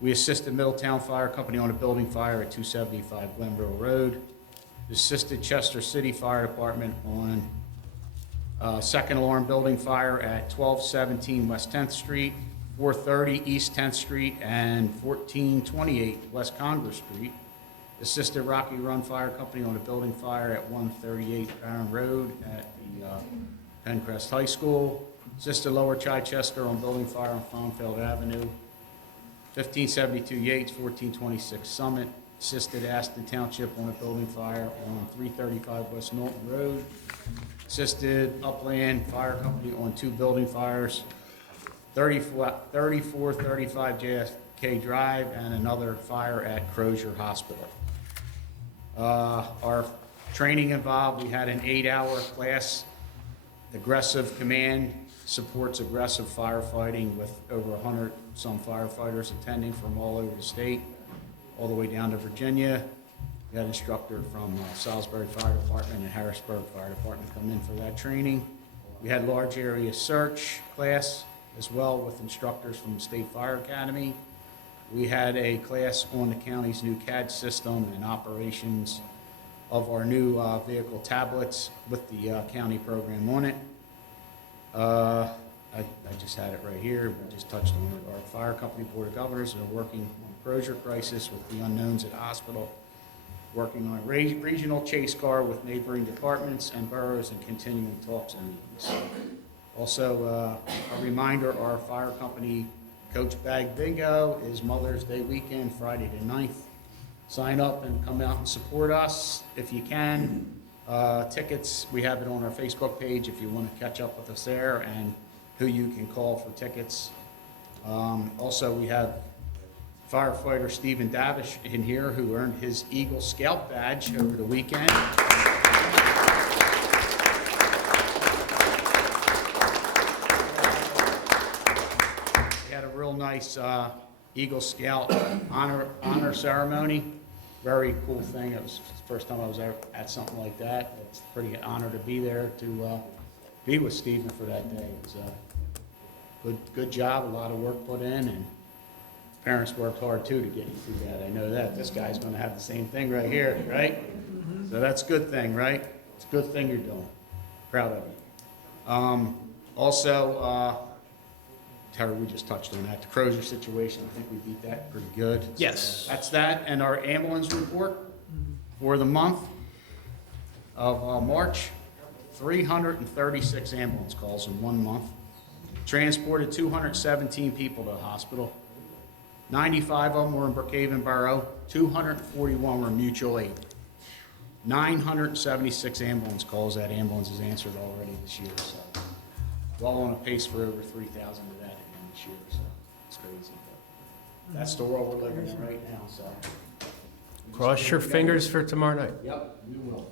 We assisted Middletown Fire Company on a building fire at 275 Glenville Road. Assisted Chester City Fire Department on second alarm building fire at 1217 West 10th Street, 430 East 10th Street, and 1428 West Congress Street. Assisted Rocky Run Fire Company on a building fire at 138 Barron Road at the Pencrest High School. Assisted Lower Chichester on building fire on Fonfield Avenue. 1572 Yates, 1426 Summit. Assisted Aston Township on a building fire on 335 West Norton Road. Assisted Upland Fire Company on 2 building fires, 3435 JFK Drive, and another fire at Crozier Hospital. Our training involved, we had an 8-hour class, aggressive command, supports aggressive firefighting, with over 100 some firefighters attending from all over the state, all the way down to Virginia. We had an instructor from Salisbury Fire Department and Harrisburg Fire Department come in for that training. We had large area search class as well with instructors from the State Fire Academy. We had a class on the county's new CAD system and operations of our new vehicle tablets with the county program on it. I just had it right here. We just touched on it. Our fire company board of governors are working on the Crozier crisis with the unknowns at the hospital, working on a regional chase car with neighboring departments and boroughs, and continuing talks and meetings. Also, a reminder, our fire company Coach Bag Bingo is Mother's Day weekend, Friday the 9th. Sign up and come out and support us if you can. Tickets, we have it on our Facebook page if you want to catch up with us there, and who you can call for tickets. Also, we have firefighter Stephen Davish in here, who earned his Eagle Scout badge over the weekend. We had a real nice Eagle Scout honor ceremony. Very cool thing. It was the first time I was ever at something like that. It's a pretty honor to be there, to be with Stephen for that day. It was a good job, a lot of work put in, and parents worked hard too to get you through that. I know that. This guy's going to have the same thing right here, right? So that's a good thing, right? It's a good thing you're doing. Proud of you. Also, Terry, we just touched on that. The Crozier situation, I think we beat that pretty good. So Yes. that's that. And our ambulance report for the month of March, 336 ambulance calls in 1 month. Transported 217 people to the hospital. 95 of them were in Brookhaven Borough. 241 were mutual aid. 976 ambulance calls that ambulance has answered already this year, so well on a pace for over 3,000 of that again this year, so it's crazy. But that's the world we're living in right now, so. Cross your fingers for tomorrow night. Yep, we will.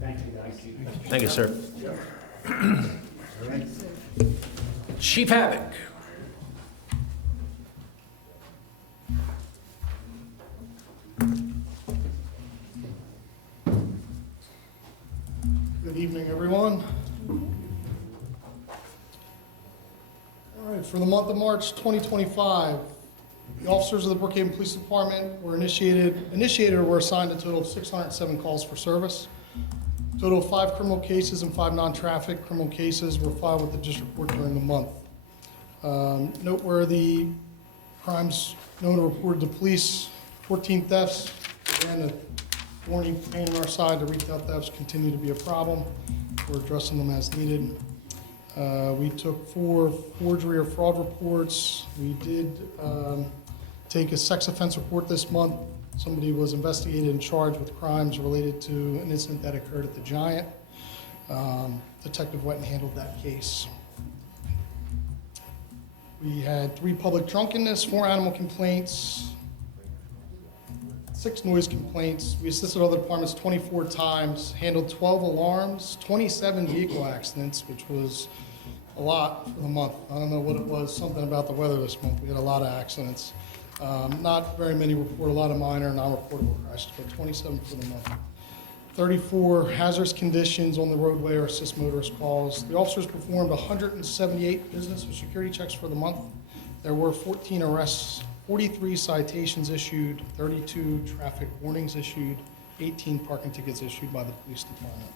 Thank you, guys. Thank you, sir. Chief Havoc. Good evening, everyone. All right, for the month of March 2025, the officers of the Brookhaven Police Department were initiated or were assigned a total of 607 calls for service. A total of 5 criminal cases and 5 non-traffic criminal cases were filed with the district court during the month. Noteworthy crimes known or reported to police: 14 thefts. Again, a thorny pain on our side. The retail thefts continue to be a problem. We're addressing them as needed. We took 4 forgery or fraud reports. We did take a sex offense report this month. Somebody was investigated and charged with crimes related to an incident that occurred at the Giant. Detective went and handled that case. We had 3 public drunkenness, 4 animal complaints, 6 noise complaints. We assisted other departments 24 times, handled 12 alarms, 27 vehicle accidents, which was a lot for the month. I don't know what it was, something about the weather this month. We had a lot of accidents. Not very many report, a lot of minor non-reportable crashes, but 27 for the month. 34 hazardous conditions on the roadway or assist motorist calls. The officers performed 178 business or security checks for the month. There were 14 arrests, 43 citations issued, 32 traffic warnings issued, 18 parking tickets issued by the police department.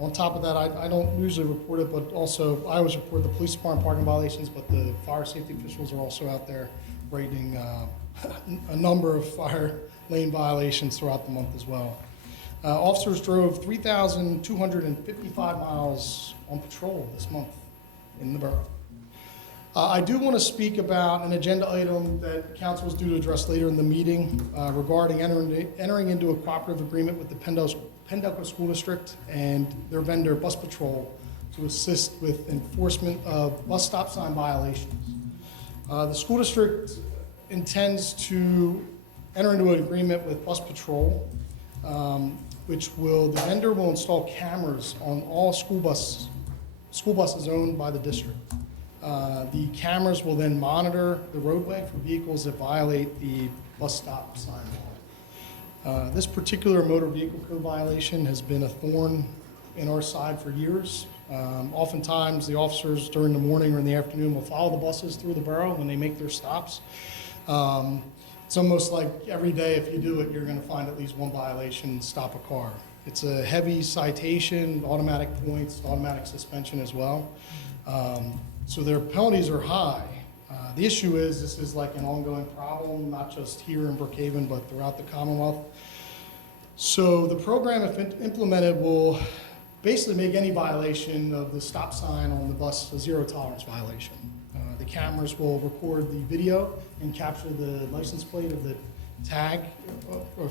On top of that, I don't usually report it, but also I always report the police department parking violations, but the fire safety officials are also out there rating a number of fire lane violations throughout the month as well. Officers drove 3,255 miles on patrol this month in the borough. I do want to speak about an agenda item that council is due to address later in the meeting regarding entering into a cooperative agreement with the Pendelco School District and their vendor Bus Patrol to assist with enforcement of bus stop sign violations. The school district intends to enter into an agreement with Bus Patrol, the vendor will install cameras on all school buses owned by the district. The cameras will then monitor the roadway for vehicles that violate the bus stop sign law. This particular motor vehicle code violation has been a thorn in our side for years. Oftentimes, the officers during the morning or in the afternoon will follow the buses through the borough when they make their stops. It's almost like every day, if you do it, you're going to find at least one violation, stop a car. It's a heavy citation, automatic points, automatic suspension as well. So their penalties are high. The issue is this is like an ongoing problem, not just here in Brookhaven, but throughout the Commonwealth. So the program, if implemented, will basically make any violation of the stop sign on the bus a zero tolerance violation. The cameras will record the video and capture the license plate of the tag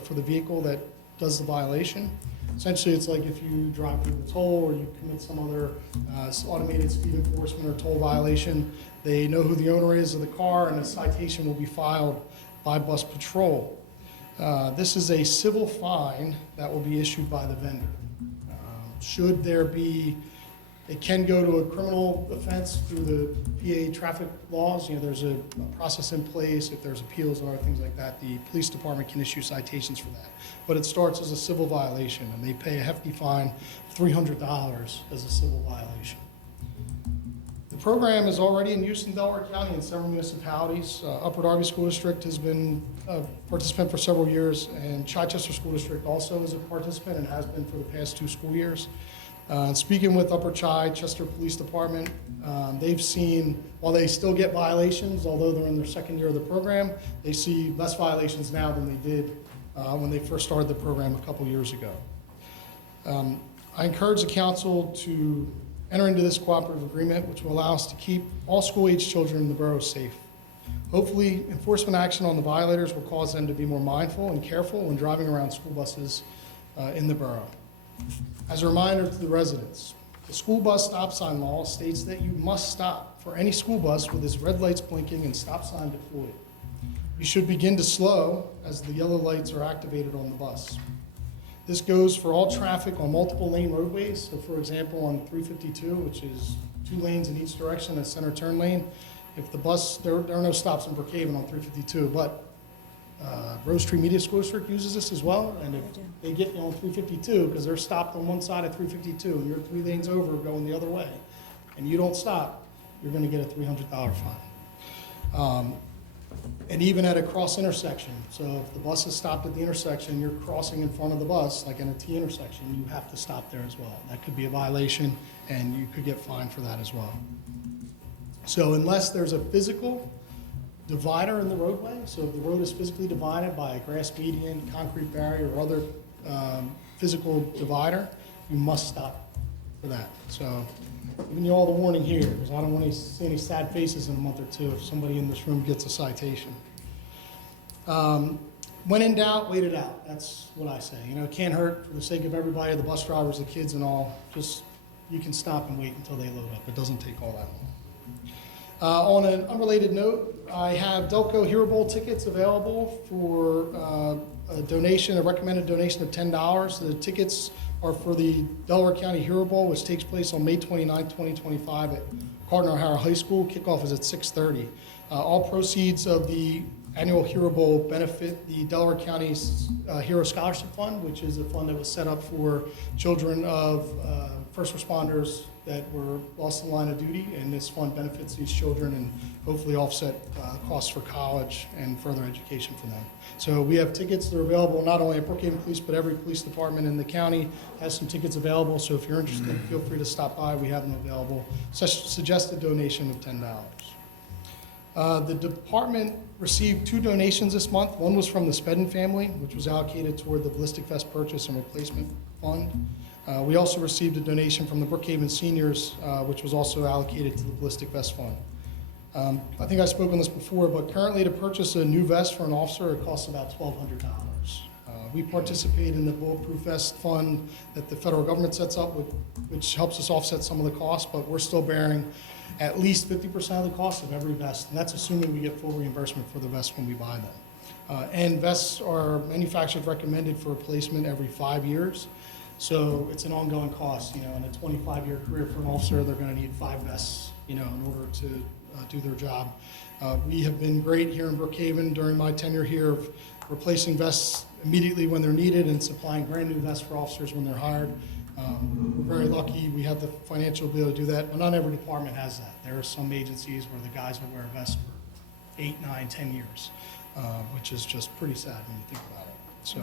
for the vehicle that does the violation. Essentially, it's like if you drive through the toll or you commit some other automated speed enforcement or toll violation, they know who the owner is of the car and a citation will be filed by Bus Patrol. This is a civil fine that will be issued by the vendor. Should there be, it can go to a criminal offense through the PA traffic laws. You know, there's a process in place. If there's appeals or other things like that, the police department can issue citations for that. But it starts as a civil violation, and they pay a hefty fine of $300 as a civil violation. The program is already in use in Delaware County in several municipalities. Upper Darby School District has been a participant for several years, and Chichester School District also is a participant and has been for the past 2 school years. Speaking with Upper Chichester Police Department, they've seen, while they still get violations, although they're in their 2nd year of the program, they see less violations now than they did when they first started the program a couple years ago. I encourage the council to enter into this cooperative agreement, which will allow us to keep all school-age children in the borough safe. Hopefully, enforcement action on the violators will cause them to be more mindful and careful when driving around school buses in the borough. As a reminder to the residents, the school bus stop sign law states that you must stop for any school bus with its red lights blinking and stop sign deployed. You should begin to slow as the yellow lights are activated on the bus. This goes for all traffic on multiple lane roadways. So for example, on 352, which is 2 lanes in each direction, a center turn lane, if the bus, there are no stops in Brookhaven on 352, but Rose Tree Media School District uses this as well, and if they get you on 352, because they're stopped on one side of 352, and you're 3 lanes over going the other way, and you don't stop, you're gonna get a $300 fine. And even at a cross intersection, so if the bus is stopped at the intersection, you're crossing in front of the bus, like in a T intersection, you have to stop there as well. That could be a violation, and you could get fined for that as well. So unless there's a physical divider in the roadway, so if the road is physically divided by a grass median, concrete barrier, or other physical divider, you must stop for that. So giving you all the warning here, because I don't want to see any sad faces in a month or two if somebody in this room gets a citation. When in doubt, wait it out. That's what I say. You know, it can't hurt for the sake of everybody, the bus drivers, the kids and all. Just, you can stop and wait until they load up. It doesn't take all that long. On an unrelated note, I have Delco Hero Bowl tickets available for a donation, a recommended donation of $10. The tickets are for the Delaware County Hero Bowl, which takes place on May 29, 2025 at Cardinal O'Hara High School. Kickoff is at 6:30. All proceeds of the annual Hero Bowl benefit the Delaware County's Hero Scholarship Fund, which is a fund that was set up for children of first responders that were lost in the line of duty, and this fund benefits these children and hopefully offset costs for college and further education for them. So we have tickets that are available not only at Brookhaven Police, but every police department in the county has some tickets available. So if you're interested, feel free to stop by. We have them available. Suggested donation of $10. The department received 2 donations this month. One was from the Spedden family, which was allocated toward the ballistic vest purchase and replacement fund. We also received a donation from the Brookhaven seniors, which was also allocated to the ballistic vest fund. I think I spoke on this before, but currently to purchase a new vest for an officer, it costs about $1,200. We participate in the Bulletproof Vest Fund that the federal government sets up, which helps us offset some of the costs, but we're still bearing at least 50% of the cost of every vest, and that's assuming we get full reimbursement for the vests when we buy them. And vests are manufacturers recommended for replacement every 5 years. So it's an ongoing cost. You know, in a 25-year career for an officer, they're going to need 5 vests, you know, in order to do their job. We have been great here in Brookhaven during my tenure here of replacing vests immediately when they're needed and supplying brand new vests for officers when they're hired. We're very lucky we have the financial ability to do that, but not every department has that. There are some agencies where the guys will wear a vest for 8, 9, 10 years, which is just pretty sad when you think about it. So.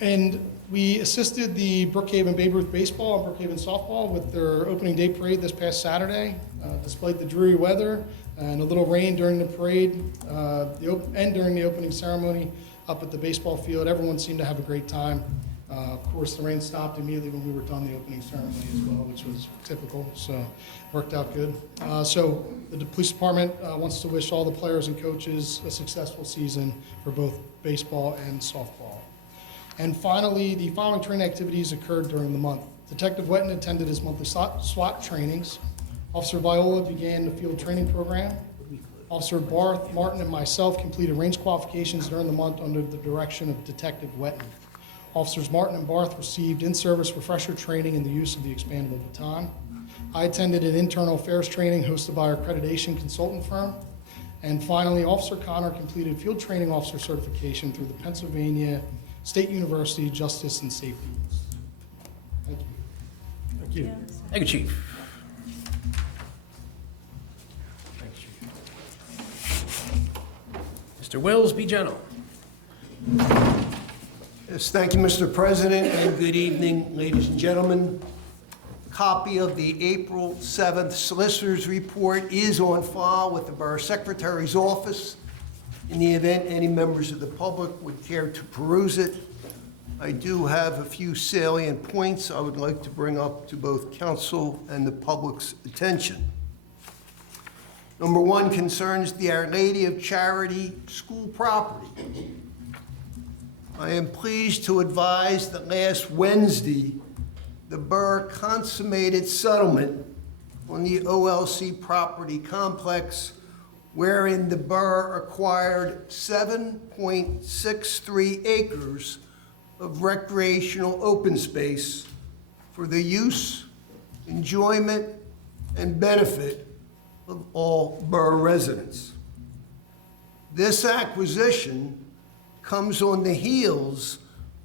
And we assisted the Brookhaven Babe Ruth baseball and Brookhaven softball with their opening day parade this past Saturday. Despite the dreary weather and a little rain during the parade and during the opening ceremony up at the baseball field, everyone seemed to have a great time. Of course, the rain stopped immediately when we were done the opening ceremony as well, which was typical, so worked out good. So the police department wants to wish all the players and coaches a successful season for both baseball and softball. And finally, the following training activities occurred during the month. Detective Wetton attended his monthly SWAT trainings. Officer Viola began the field training program. Officer Barth, Martin, and myself completed range qualifications during the month under the direction of Detective Wetton. Officers Martin and Barth received in-service refresher training in the use of the expandable baton. I attended an internal affairs training hosted by our accreditation consultant firm. And finally, Officer Connor completed field training officer certification through the Pennsylvania State University Justice and Safety. Thank you. Thank you. Thank you, Chief. Thanks, Chief. Mr. Wills, be gentle. Yes, thank you, Mr. President, and good evening, ladies and gentlemen. Copy of the April 7th Solicitor's Report is on file with the Borough Secretary's office. In the event any members of the public would care to peruse it, I do have a few salient points I would like to bring up to both council and the public's attention. Number 1 concerns the Our Lady of Charity school property. I am pleased to advise that last Wednesday, the borough consummated settlement on the OLC property complex, wherein the borough acquired 7.63 acres of recreational open space for the use, enjoyment, and benefit of all borough residents. This acquisition comes on the heels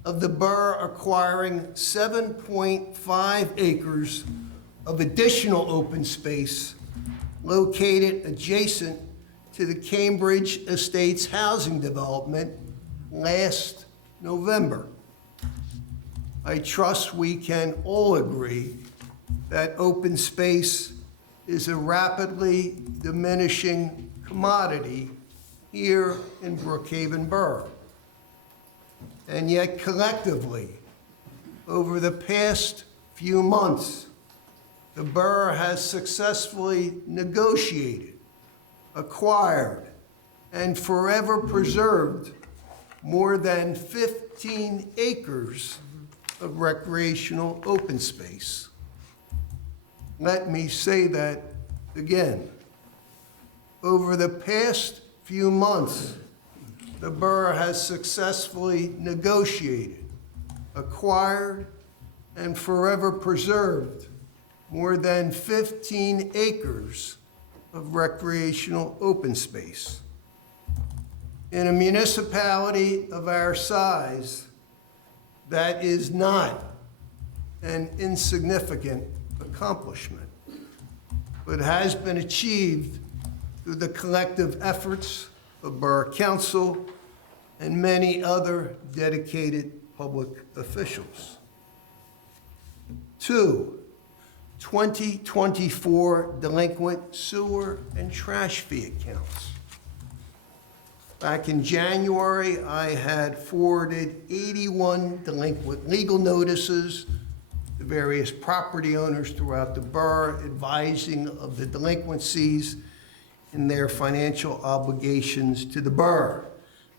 of the borough acquiring 7.5 acres of additional open space located adjacent to the Cambridge Estates housing development last November. I trust we can all agree that open space is a rapidly diminishing commodity here in Brookhaven Borough. And yet collectively, over the past few months, the borough has successfully negotiated, acquired, and forever preserved more than 15 acres of recreational open space. Let me say that again. Over the past few months, the borough has successfully negotiated, acquired, and forever preserved more than 15 acres of recreational open space. In a municipality of our size, that is not an insignificant accomplishment, but has been achieved through the collective efforts of Borough Council and many other dedicated public officials. 2, 2024 delinquent sewer and trash fee accounts. Back in January, I had forwarded 81 delinquent legal notices to various property owners throughout the borough, advising of the delinquencies and their financial obligations to the borough.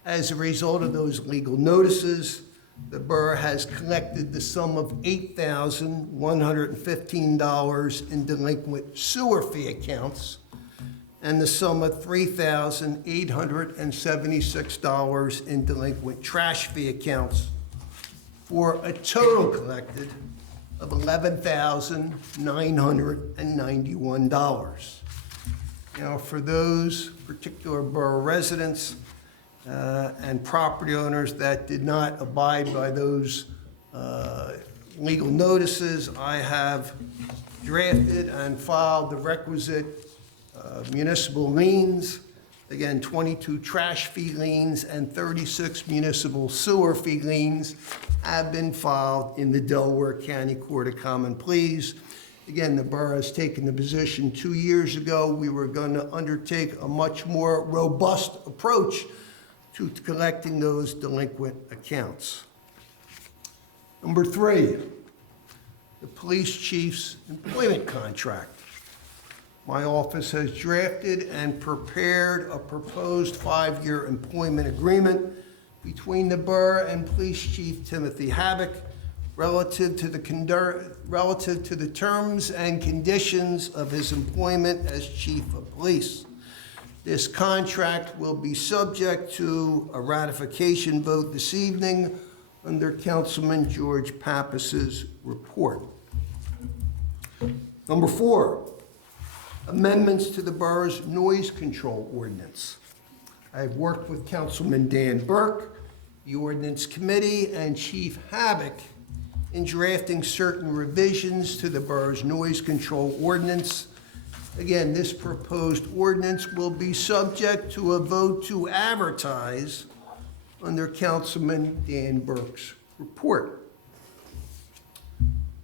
As a result of those legal notices, the borough has collected the sum of $8,115 in delinquent sewer fee accounts and the sum of $3,876 in delinquent trash fee accounts, for a total collected of $11,991. Now, for those particular borough residents and property owners that did not abide by those legal notices, I have drafted and filed the requisite municipal liens. Again, 22 trash fee liens and 36 municipal sewer fee liens have been filed in the Delaware County Court of Common Pleas. Again, the borough has taken the position 2 years ago we were going to undertake a much more robust approach to collecting those delinquent accounts. Number 3, the police chief's employment contract. My office has drafted and prepared a proposed 5-year employment agreement between the borough and Police Chief Timothy Havoc relative to the terms and conditions of his employment as Chief of Police. This contract will be subject to a ratification vote this evening under Councilman George Pappas's report. Number 4, amendments to the borough's noise control ordinance. I've worked with Councilman Dan Burke, the Ordinance Committee, and Chief Havoc in drafting certain revisions to the borough's noise control ordinance. Again, this proposed ordinance will be subject to a vote to advertise under Councilman Dan Burke's report.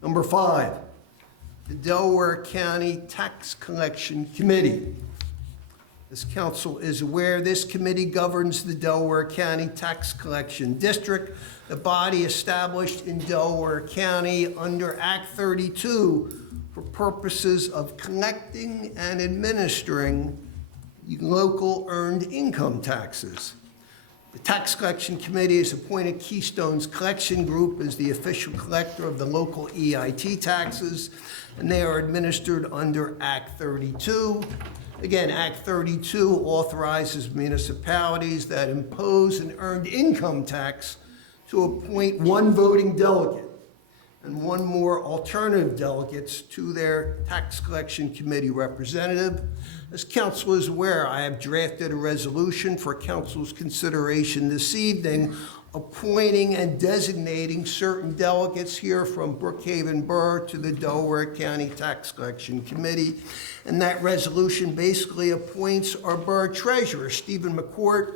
Number 5, the Delaware County Tax Collection Committee. As council is aware, this committee governs the Delaware County Tax Collection District, the body established in Delaware County under Act 32 for purposes of collecting and administering local earned income taxes. The Tax Collection Committee has appointed Keystone's Collection Group as the official collector of the local EIT taxes, and they are administered under Act 32. Again, Act 32 authorizes municipalities that impose an earned income tax to appoint one voting delegate and one more alternative delegates to their Tax Collection Committee representative. As council is aware, I have drafted a resolution for council's consideration this evening, appointing and designating certain delegates here from Brookhaven Borough to the Delaware County Tax Collection Committee. And that resolution basically appoints our borough treasurer, Stephen McCourt,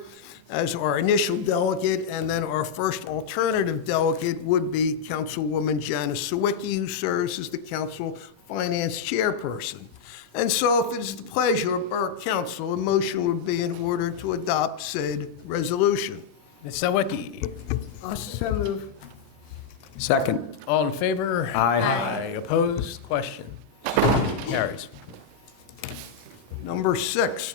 as our initial delegate, and then our first alternative delegate would be Councilwoman Janice Sawicki, who serves as the council finance chairperson. And so if it is the pleasure of Borough Council, a motion would be in order to adopt said resolution. Ms. Sawicki, Also move. Second. all in favor? Aye. Opposed? Question? Carries. Number 6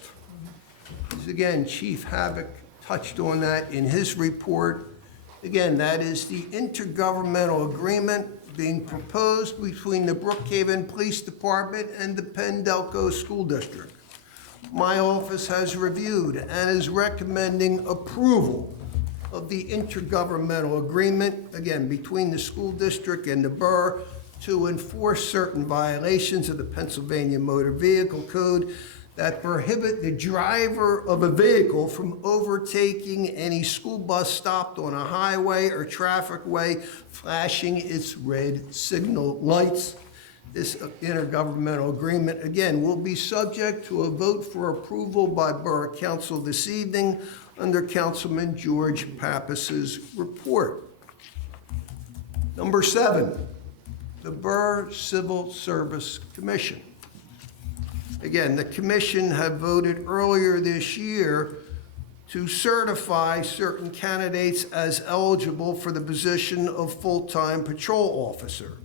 is, again, Chief Havoc touched on that in his report. Again, that is the intergovernmental agreement being proposed between the Brookhaven Police Department and the Penn-Delco School District. My office has reviewed and is recommending approval of the intergovernmental agreement, again, between the school district and the borough to enforce certain violations of the Pennsylvania Motor Vehicle Code that prohibit the driver of a vehicle from overtaking any school bus stopped on a highway or traffic way, flashing its red signal lights. This intergovernmental agreement, again, will be subject to a vote for approval by Borough Council this evening under Councilman George Pappas's report. Number 7, the Borough Civil Service Commission. Again, the commission had voted earlier this year to certify certain candidates as eligible for the position of full-time patrol officer.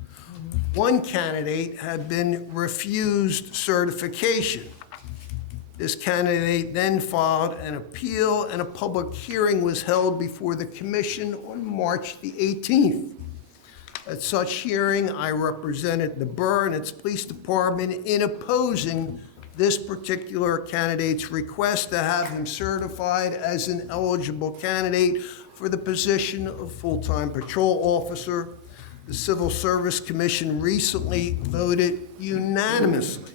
One candidate had been refused certification. This candidate then filed an appeal, and a public hearing was held before the commission on March the 18th. At such hearing, I represented the borough and its police department in opposing this particular candidate's request to have him certified as an eligible candidate for the position of full-time patrol officer. The Civil Service Commission recently voted unanimously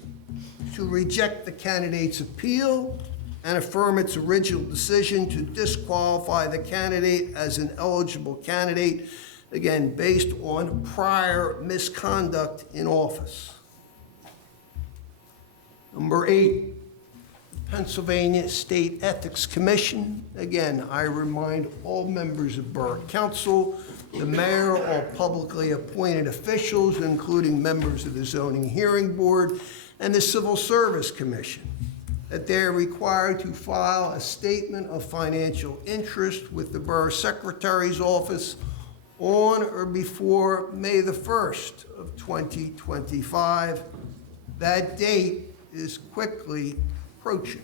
to reject the candidate's appeal and affirm its original decision to disqualify the candidate as an eligible candidate, again, based on prior misconduct in office. Number 8, Pennsylvania State Ethics Commission. Again, I remind all members of Borough Council, the mayor, all publicly appointed officials, including members of the Zoning Hearing Board, and the Civil Service Commission, that they are required to file a statement of financial interest with the Borough Secretary's office on or before May the 1st of 2025. That date is quickly approaching.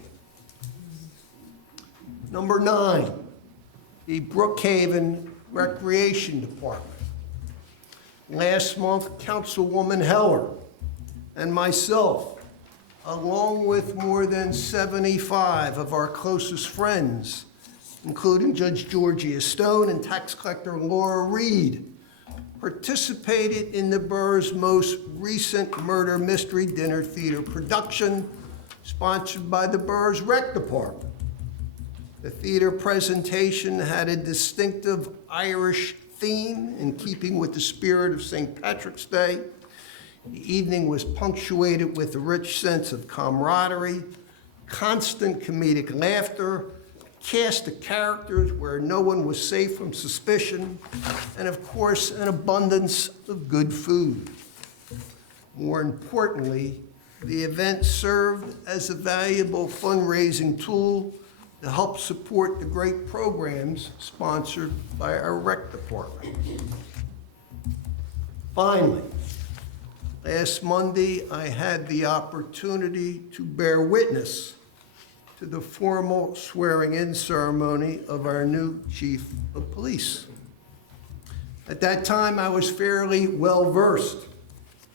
Number 9, the Brookhaven Recreation Department. Last month, Councilwoman Heller and myself, along with more than 75 of our closest friends, including Judge Georgia Stone and tax collector Laura Reed, participated in the borough's most recent murder mystery dinner theater production, sponsored by the borough's rec department. The theater presentation had a distinctive Irish theme in keeping with the spirit of St. Patrick's Day. The evening was punctuated with a rich sense of camaraderie, constant comedic laughter, cast of characters where no one was safe from suspicion, and of course, an abundance of good food. More importantly, the event served as a valuable fundraising tool to help support the great programs sponsored by our rec department. Finally, last Monday, I had the opportunity to bear witness to the formal swearing-in ceremony of our new chief of police. At that time, I was fairly well-versed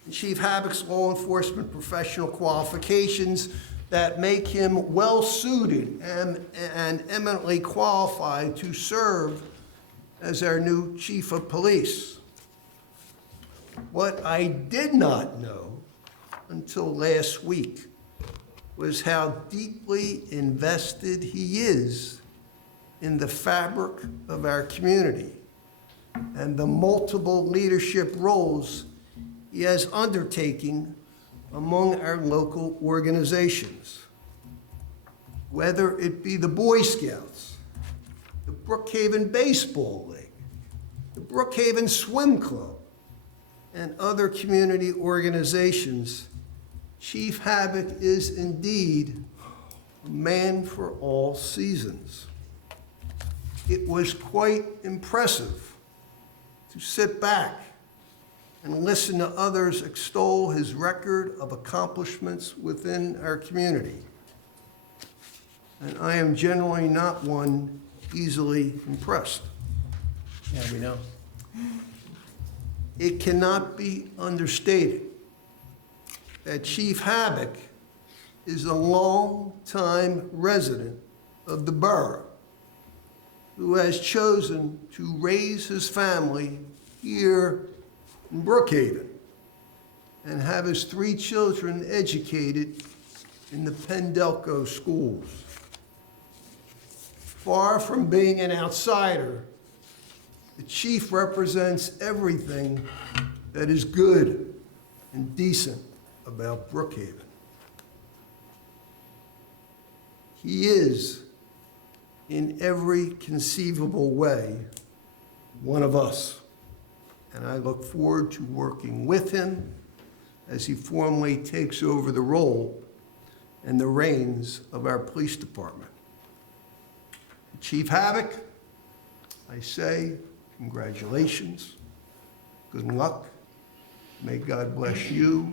in Chief Habbock's law enforcement professional qualifications that make him well-suited and eminently qualified to serve as our new chief of police. What I did not know until last week was how deeply invested he is in the fabric of our community and the multiple leadership roles he has undertaken among our local organizations. Whether it be the Boy Scouts, the Brookhaven Baseball League, the Brookhaven Swim Club, and other community organizations, Chief Habbock is indeed a man for all seasons. It was quite impressive to sit back and listen to others extol his record of accomplishments within our community. And I am generally not one easily impressed. Yeah, we know. It cannot be understated that Chief Habbock is a long-time resident of the borough who has chosen to raise his family here in Brookhaven and have his 3 children educated in the Pendelco schools. Far from being an outsider, the chief represents everything that is good and decent about Brookhaven. He is, in every conceivable way, one of us, and I look forward to working with him as he formally takes over the role and the reins of our police department. Chief Habbock, I say congratulations, good luck, may God bless you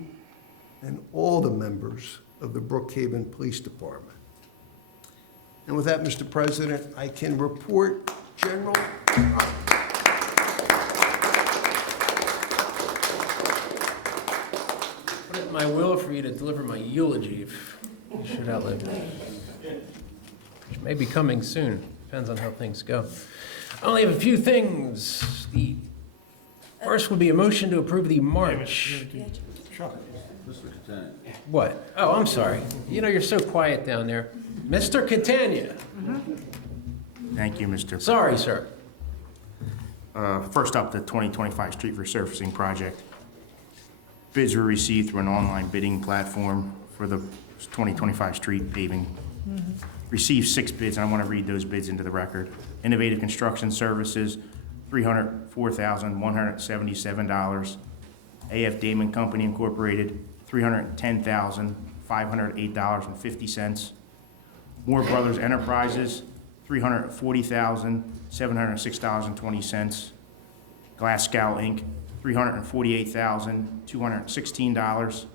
and all the members of the Brookhaven Police Department. And with that, Mr. President, I can report General. Put it in my will for you to deliver my eulogy if you should outlive me. Which may be coming soon, depends on how things go. I only have a few things. The first would be a motion to approve the March. What? Oh, I'm sorry. You know, you're so quiet down there. Mr. Catania. Thank you, Mr. Sorry, sir. First up, the 2025 street resurfacing project. Bids were received through an online bidding platform for the 2025 street paving. Received 6 bids, and I want to read those bids into the record. Innovative Construction Services, $304,177. AF Damon Company Incorporated, $310,508.50. Moore Brothers Enterprises, $340,706.20. Glasgow Inc., $348,216.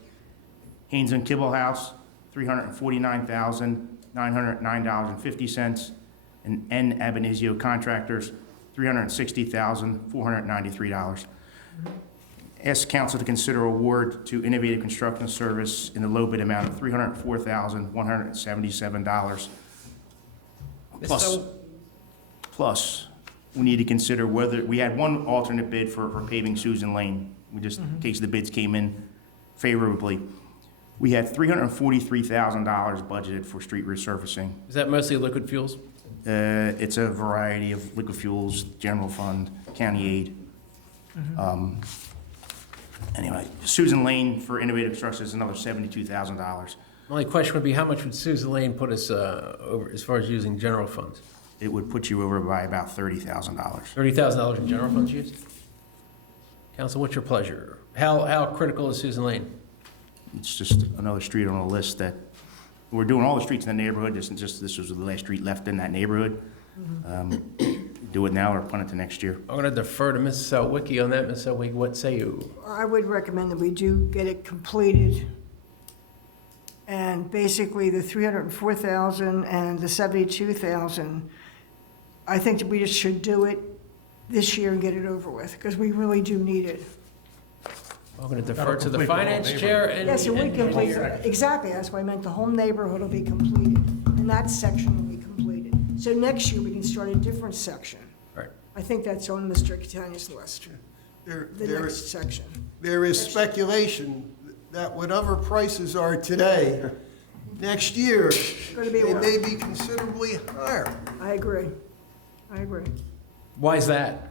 Haynes and Kibble House, $349,909.50. And N. Abanizio Contractors, $360,493. Ask council to consider award to Innovative Construction Service in the low bid amount of $304,177. Plus, we need to consider whether, we had one alternate bid for paving Susan Lane. We just, in case the bids came in favorably. We had $343,000 budgeted for street resurfacing. Is that mostly liquid fuels? It's a variety of liquid fuels, general fund, county aid. Anyway, Susan Lane for Innovative Construction is another $72,000. My only question would be, how much would Susan Lane put us over as far as using general funds? It would put you over by about $30,000. $30,000 in general funds used? Council, what's your pleasure? How critical is Susan Lane? It's just another street on a list that, we're doing all the streets in the neighborhood. This was the last street left in that neighborhood. Do it now or punt it to next year. I'm going to defer to Ms. Wicki on that. Ms. Wicki, what say you? I would recommend that we do get it completed And basically, the 304,000 and the 72,000, I think that we just should do it this year and get it over with, because we really do need it. I'm going to defer That'll to the complete the whole finance neighborhood. chair and. Yes, and we complete, engineer. exactly, that's why I meant the whole neighborhood will be completed, and that section will be completed. So next year, we can start a different section. Right. I think that's on Mr. Catania's list, There, the there next section. there is speculation that whatever prices are today, next year, Gonna be they worse. may be considerably higher. I agree. I agree. Why is that?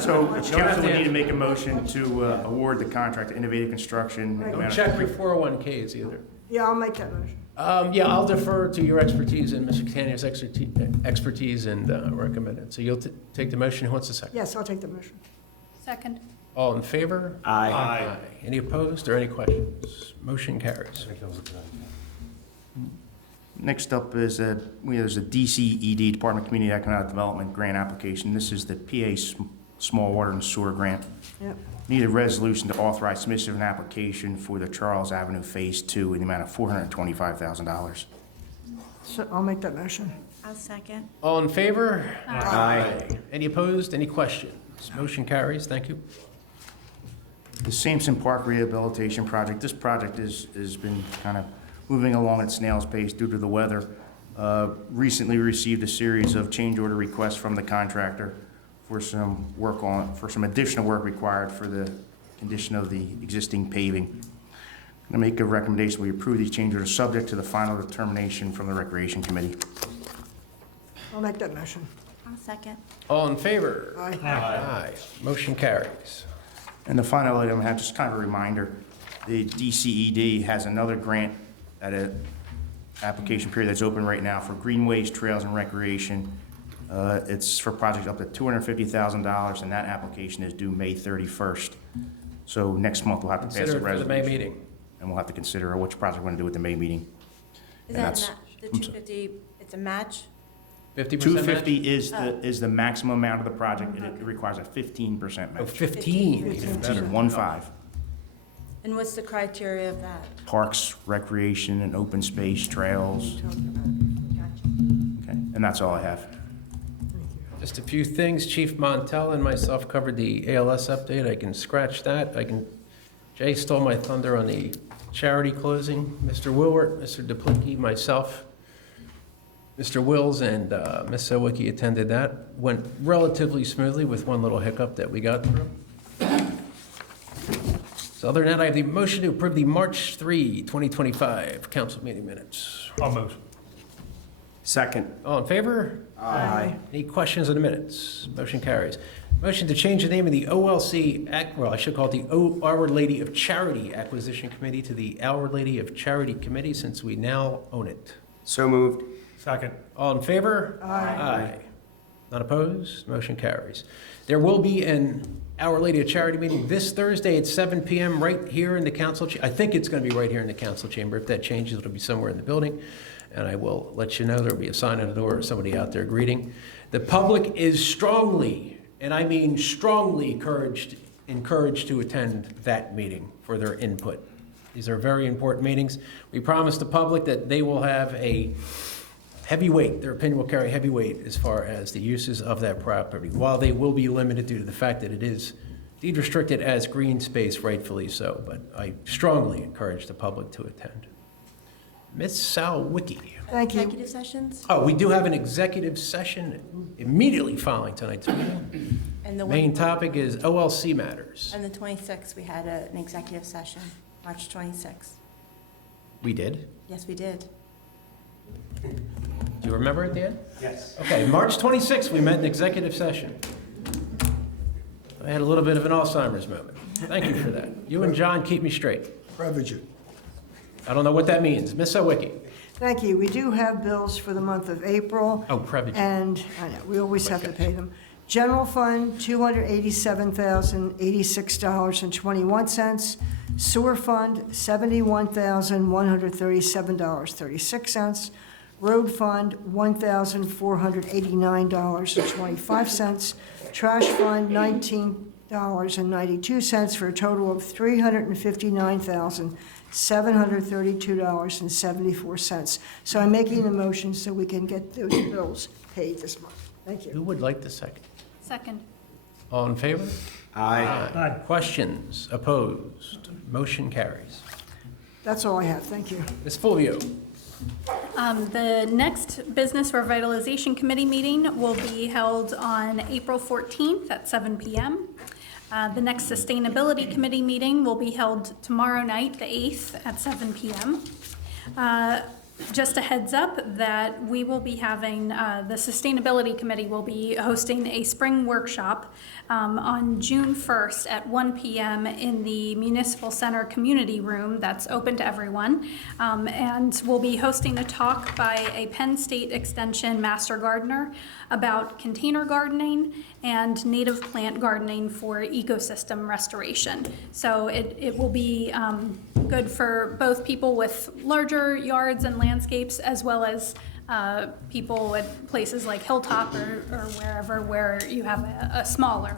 So have council to would need to answer. make a motion to award the contract to Innovative Construction. Don't check your 401Ks either. Yeah, I'll make that motion. Yeah, I'll defer to your expertise and Mr. Catania's expertise and recommend it. So you'll take the motion. Who wants a second? Yes, I'll take the motion. Second. All in favor? Aye. Any opposed or any questions? Motion carries. Next up is there's a DCED, Department of Community Economic Development grant application. This is the PA Small Water and Sewer Grant. Yep. Need a resolution to authorize submission of an application for the Charles Avenue Phase 2 in the amount of $425,000. So I'll make that motion. I'll second. All in favor? Aye. Any opposed? Any questions? Motion carries. Thank you. The Sampson Park Rehabilitation Project, this project has been kind of moving along at snail's pace due to the weather. Recently received a series of change order requests from the contractor for some additional work required for the condition of the existing paving. I'm gonna make a recommendation, we approve these change orders subject to the final determination from the Recreation Committee. I'll make that motion. I'll second. All in favor? Aye. Aye. Motion carries. And the final item, I have just kind of a reminder, the DCED has another grant at an application period that's open right now for greenways, trails, and recreation. It's for projects up to $250,000, and that application is due May 31st. So next month, we'll have to pass Consider a it for the resolution. May meeting. And we'll have to consider which project we're going to do at the May meeting. Is And that that's- the 250, it's a match? 50% match? 250 is the maximum amount of the project, and it requires a 15% Oh, match. 15. Even better. 1-5. And what's the criteria of that? Parks, recreation, and open space, trails. Gotcha. Okay, and that's all I have. Just a few things. Chief Montel and myself covered the ALS update. I can scratch that. Jay stole my thunder on the charity closing. Mr. Wilwert, Mr. Duplinky, myself, Mr. Wills, and Ms. Sawicki attended that. Went relatively smoothly with one little hiccup that we got through. So other than that, I have the motion to approve the March 3, 2025 council meeting minutes. I'll motion. Second. All in favor? Aye. Any questions on the minutes? Motion carries. Motion to change the name of the OLC, well, I should call it the Our Lady of Charity Acquisition Committee to the Our Lady of Charity Committee, since we now own it. So moved. Second. All in favor? Aye. Not opposed? Motion carries. There will be an Our Lady of Charity meeting this Thursday at 7 p.m. right here in the council. I think it's going to be right here in the council chamber. If that changes, it'll be somewhere in the building. And I will let you know. There'll be a sign on the door or somebody out there greeting. The public is strongly, and I mean strongly encouraged to attend that meeting for their input. These are very important meetings. We promise the public that they will have a heavy weight, their opinion will carry heavy weight as far as the uses of that property, while they will be limited due to the fact that it is deed restricted as green space, rightfully so, but I strongly encourage the public to attend. Ms. Sawicki. Thank you. Executive sessions? Oh, we do have an executive session immediately following tonight's meeting. And the Main one, topic is OLC matters. and the 26th, we had an executive session, March 26th. We did. Yes, we did. Do you remember it, Dan? Yes. Okay, March 26th, we met in executive session. I had a little bit of an Alzheimer's moment. Thank you for that. You and John keep me straight. Prevagen. I don't know what that means. Ms. Sawicki. Thank you. We do have bills for the month of April. Oh, Prevagen. And I know, we always have to pay them. General fund, $287,086.21. Sewer fund, $71,137.36. Road fund, $1,489.25. Trash fund, $19.92 for a total of $359,000. $732.74. So I'm making a motion so we can get those bills paid this month. Thank Who you. would like the second? Second. All in favor? Aye. Aye. Questions? Opposed? Motion carries. That's all I have. Thank you. Ms. Fulvio. The next Business Revitalization Committee meeting will be held on April 14th at 7 p.m. The next Sustainability Committee meeting will be held tomorrow night, the 8th, at 7 p.m. Just a heads up that we will be having, the Sustainability Committee will be hosting a spring workshop on June 1st at 1 p.m. in the Municipal Center Community Room that's open to everyone. And we'll be hosting a talk by a Penn State Extension Master Gardener about container gardening and native plant gardening for ecosystem restoration. So it will be good for both people with larger yards and landscapes, as well as people at places like Hilltop or wherever where you have a smaller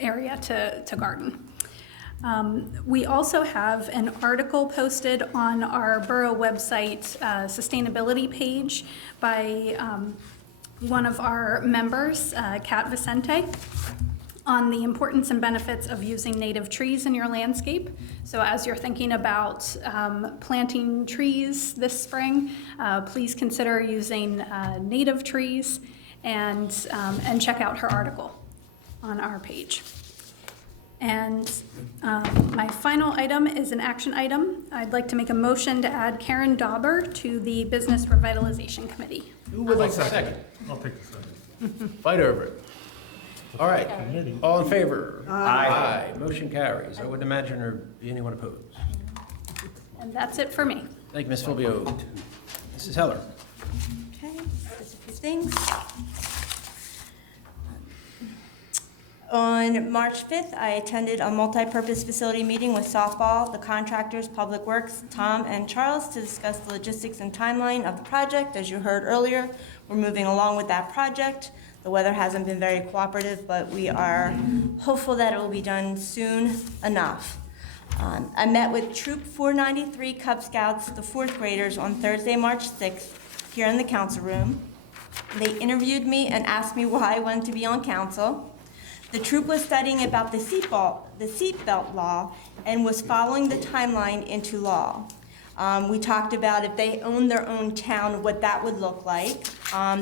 area to garden. We also have an article posted on our Borough website sustainability page by one of our members, Kat Vicente, on the importance and benefits of using native trees in your landscape. So as you're thinking about planting trees this spring, please consider using native trees and check out her article on our page. And my final item is an action item. I'd like to make a motion to add Karen Dauber to the Business Revitalization Committee. Who would like the second? I'll take the second. Fight over it. All right. All in favor? Aye. Motion carries. I wouldn't imagine there'd be anyone opposed. And that's it for me. Thank you, Ms. Fulvio. Mrs. Heller. Okay, just a few things. On March 5th, I attended a multi-purpose facility meeting with softball, the contractors, Public Works, Tom and Charles, to discuss the logistics and timeline of the project. As you heard earlier, we're moving along with that project. The weather hasn't been very cooperative, but we are hopeful that it will be done soon enough. I met with Troop 493 Cub Scouts, the 4th graders, on Thursday, March 6th, here in the council room. They interviewed me and asked me why I wanted to be on council. The troop was studying about the seatbelt law and was following the timeline into law. We talked about if they owned their own town, what that would look like.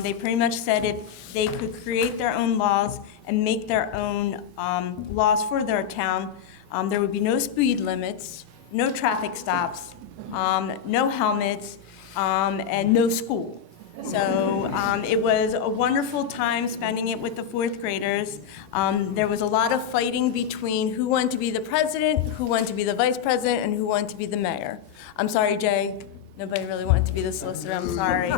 They pretty much said if they could create their own laws and make their own laws for their town, there would be no speed limits, no traffic stops, no helmets, and no school. So it was a wonderful time spending it with the 4th graders. There was a lot of fighting between who wanted to be the president, who wanted to be the vice president, and who wanted to be the mayor. I'm sorry, Jay. Nobody really wanted to be the solicitor. I'm sorry.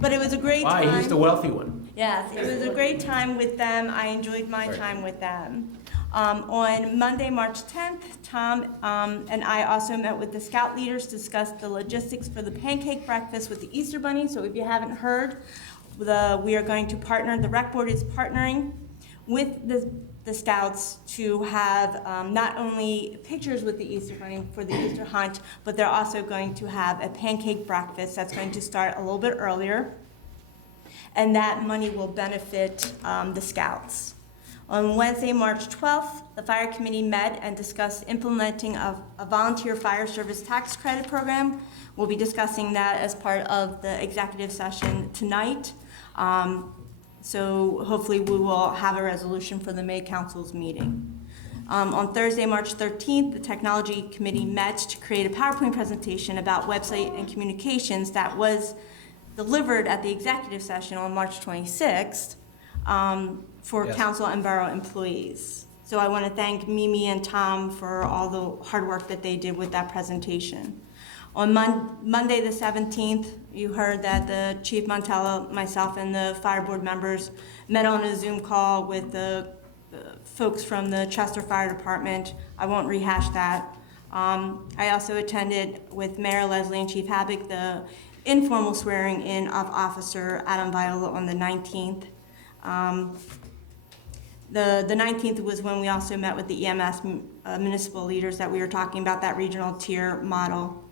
But it was a great time. Why? He's the wealthy one. Yes, it was a great time with them. I enjoyed my time with them. On Monday, March 10th, Tom and I also met with the Scout leaders to discuss the logistics for the pancake breakfast with the Easter Bunny. So if you haven't heard, we are going to partner, the rec board is partnering with the Scouts to have not only pictures with the Easter Bunny for the Easter hunt, but they're also going to have a pancake breakfast that's going to start a little bit earlier. And that money will benefit the Scouts. On Wednesday, March 12th, the Fire Committee met and discussed implementing a volunteer fire service tax credit program. We'll be discussing that as part of the executive session tonight. So hopefully we will have a resolution for the May Council's meeting. On Thursday, March 13th, the Technology Committee met to create a PowerPoint presentation about website and communications that was delivered at the executive session on March 26th. For Yes. council and borough employees. So I want to thank Mimi and Tom for all the hard work that they did with that presentation. On Monday the 17th, you heard that the Chief Montella, myself, and the fire board members met on a Zoom call with the folks from the Chester Fire Department. I won't rehash that. I also attended with Mayor Leslie and Chief Habig the informal swearing in of Officer Adam Viola on the 19th. The 19th was when we also met with the EMS municipal leaders that we were talking about, that regional tier model.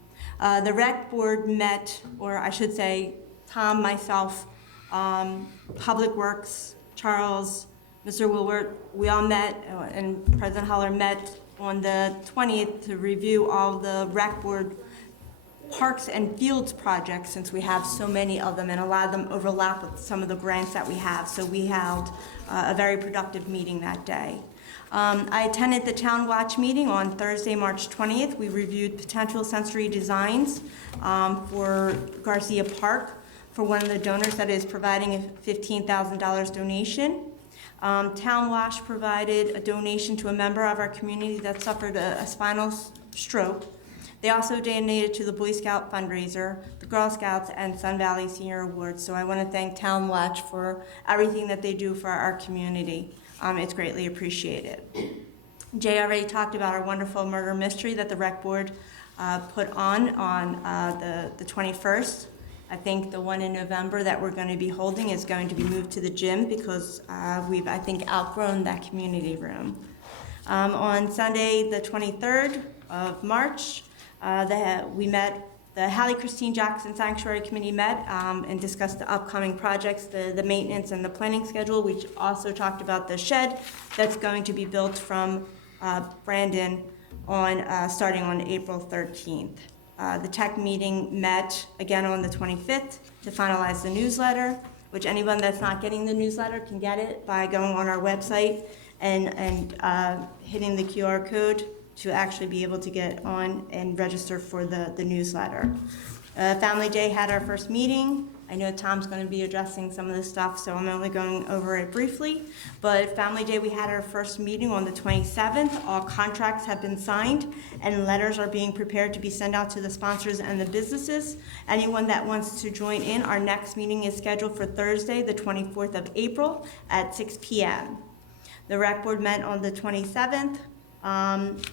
The rec board met, or I should say, Tom, myself, Public Works, Charles, Mr. Woolward, we all met, and President Holler met on the 20th to review all the rec board parks and fields projects, since we have so many of them, and a lot of them overlap with some of the grants that we have. So we held a very productive meeting that day. I attended the Town Watch meeting on Thursday, March 20th. We reviewed potential sensory designs for Garcia Park for one of the donors that is providing a $15,000 donation. Town Watch provided a donation to a member of our community that suffered a spinal stroke. They also donated to the Boy Scout fundraiser, the Girl Scouts, and Sun Valley Senior Awards. So I want to thank Town Watch for everything that they do for our community. It's greatly appreciated. Jay already talked about our wonderful murder mystery that the rec board put on the 21st. I think the one in November that we're going to be holding is going to be moved to the gym because we've, I think, outgrown that community room. On Sunday, the 23rd of March, we met, the Hallie Christine Jackson Sanctuary Committee met and discussed the upcoming projects, the maintenance and the planning schedule. We also talked about the shed that's going to be built from Brandon starting on April 13th. The tech meeting met again on the 25th to finalize the newsletter, which anyone that's not getting the newsletter can get it by going on our website and hitting the QR code to actually be able to get on and register for the newsletter. Family Day had our first meeting. I know Tom's going to be addressing some of this stuff, so I'm only going over it briefly. But Family Day, we had our first meeting on the 27th. All contracts have been signed, and letters are being prepared to be sent out to the sponsors and the businesses. Anyone that wants to join in, our next meeting is scheduled for Thursday, the 24th of April at 6 p.m. The rec board met on the 27th.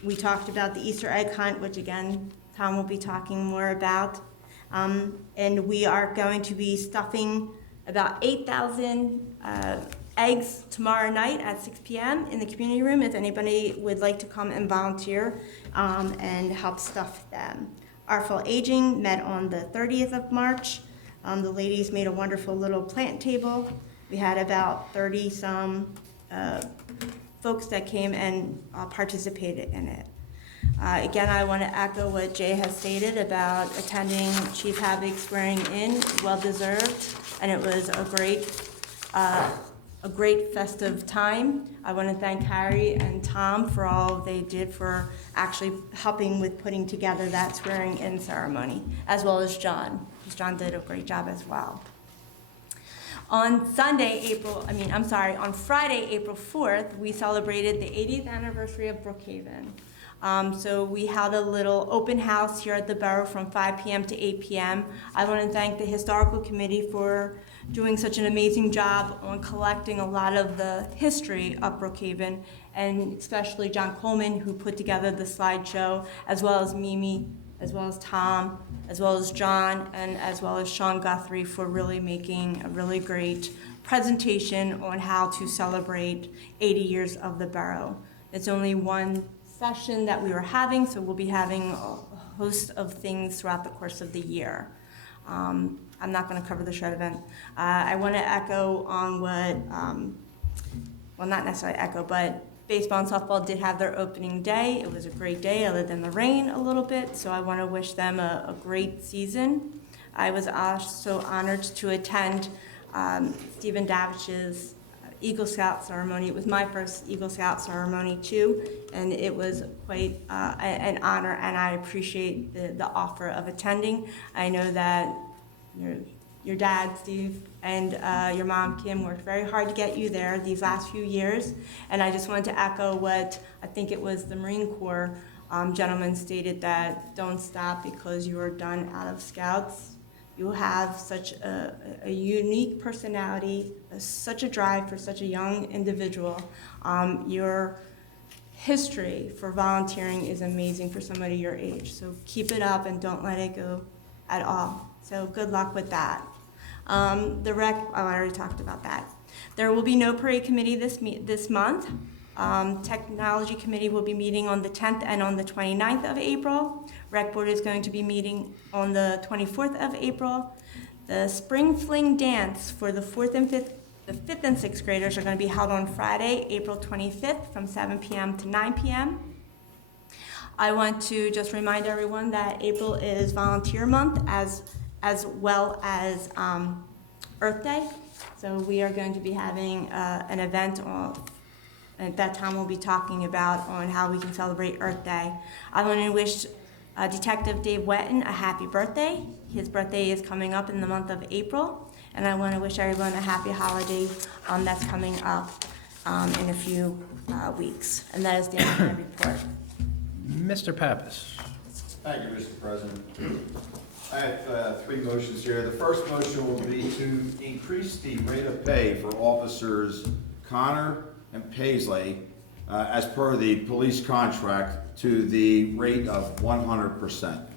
We talked about the Easter egg hunt, which again, Tom will be talking more about. And we are going to be stuffing about 8,000 eggs tomorrow night at 6 p.m. in the community room if anybody would like to come and volunteer and help stuff them. Artful Aging met on the 30th of March. The ladies made a wonderful little plant table. We had about 30-some folks that came and participated in it. Again, I want to echo what Jay has stated about attending Chief Havoc's swearing in, well-deserved, and it was a great festive time. I want to thank Harry and Tom for all they did for actually helping with putting together that swearing in ceremony, as well as John, because John did a great job as well. On Friday, April 4th, we celebrated the 80th anniversary of Brookhaven. So we held a little open house here at the Borough from 5 p.m. to 8 p.m. I want to thank the Historical Committee for doing such an amazing job on collecting a lot of the history of Brookhaven, and especially John Coleman, who put together the slideshow, as well as Mimi, as well as Tom, as well as John, and as well as Sean Guthrie for really making a really great presentation on how to celebrate 80 years of the Borough. It's only one session that we were having, so we'll be having a host of things throughout the course of the year. I'm not going to cover the shred event. I want to echo on what, well, not necessarily echo, but baseball and softball did have their opening day. It was a great day, other than the rain a little bit, so I want to wish them a great season. I was also honored to attend Stephen Davich's Eagle Scout ceremony. It was my first Eagle Scout ceremony too, and it was quite an honor, and I appreciate the offer of attending. I know that your dad, Steve, and your mom, Kim, worked very hard to get you there these last few years, and I just wanted to echo what I think it was the Marine Corps gentleman stated, that don't stop because you are done out of Scouts. You have such a unique personality, such a drive for such a young individual. Your history for volunteering is amazing for somebody your age. So keep it up and don't let it go at all. So good luck with that. The rec, oh, I already talked about that. There will be no parade committee this month. Technology committee will be meeting on the 10th and on the 29th of April. Rec board is going to be meeting on the 24th of April. The spring fling dance for the 4th and 5th and 6th graders are going to be held on Friday, April 25th from 7 p.m. to 9 p.m. I want to just remind everyone that April is volunteer month as well as Earth Day. So we are going to be having an event at that time. We'll be talking about on how we can celebrate Earth Day. I want to wish Detective Dave Wetton a happy birthday. His birthday is coming up in the month of April, and I want to wish everyone a happy holiday that's coming up in a few weeks. And that is the end of my report. Mr. Pappas. Thank you, Mr. President. I have three motions here. The first motion will be to increase the rate of pay for officers Connor and Paisley as per the police contract to the rate of 100%.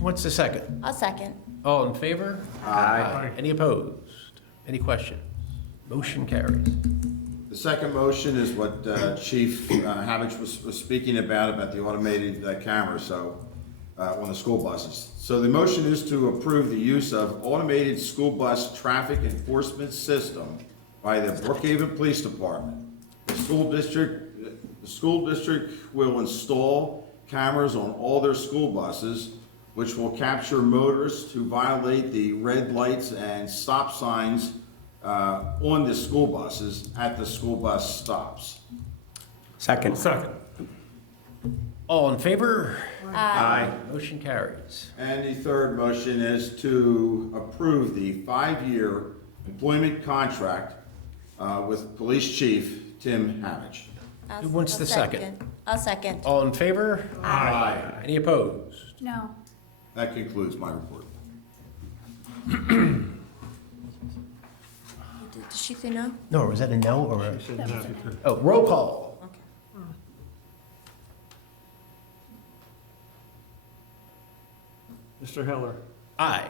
What's the second? I'll second. All in favor? Aye. Any opposed? Any questions? Motion carries. The second motion is what Chief Havich was speaking about the automated cameras on the school buses. So the motion is to approve the use of automated school bus traffic enforcement system by the Brookhaven Police Department. The school district will install cameras on all their school buses, which will capture motorists who violate the red lights and stop signs on the school buses at the school bus stops. Second. Second. All in favor? Aye. Motion carries. And the third motion is to approve the 5-year employment contract with Police Chief Tim Havich. Who wants the second? I'll second. All in favor? Aye. Any opposed? No. That concludes my report. Did she say no? No, was that a no or a? Oh, roll call. Mr. Heller, Aye.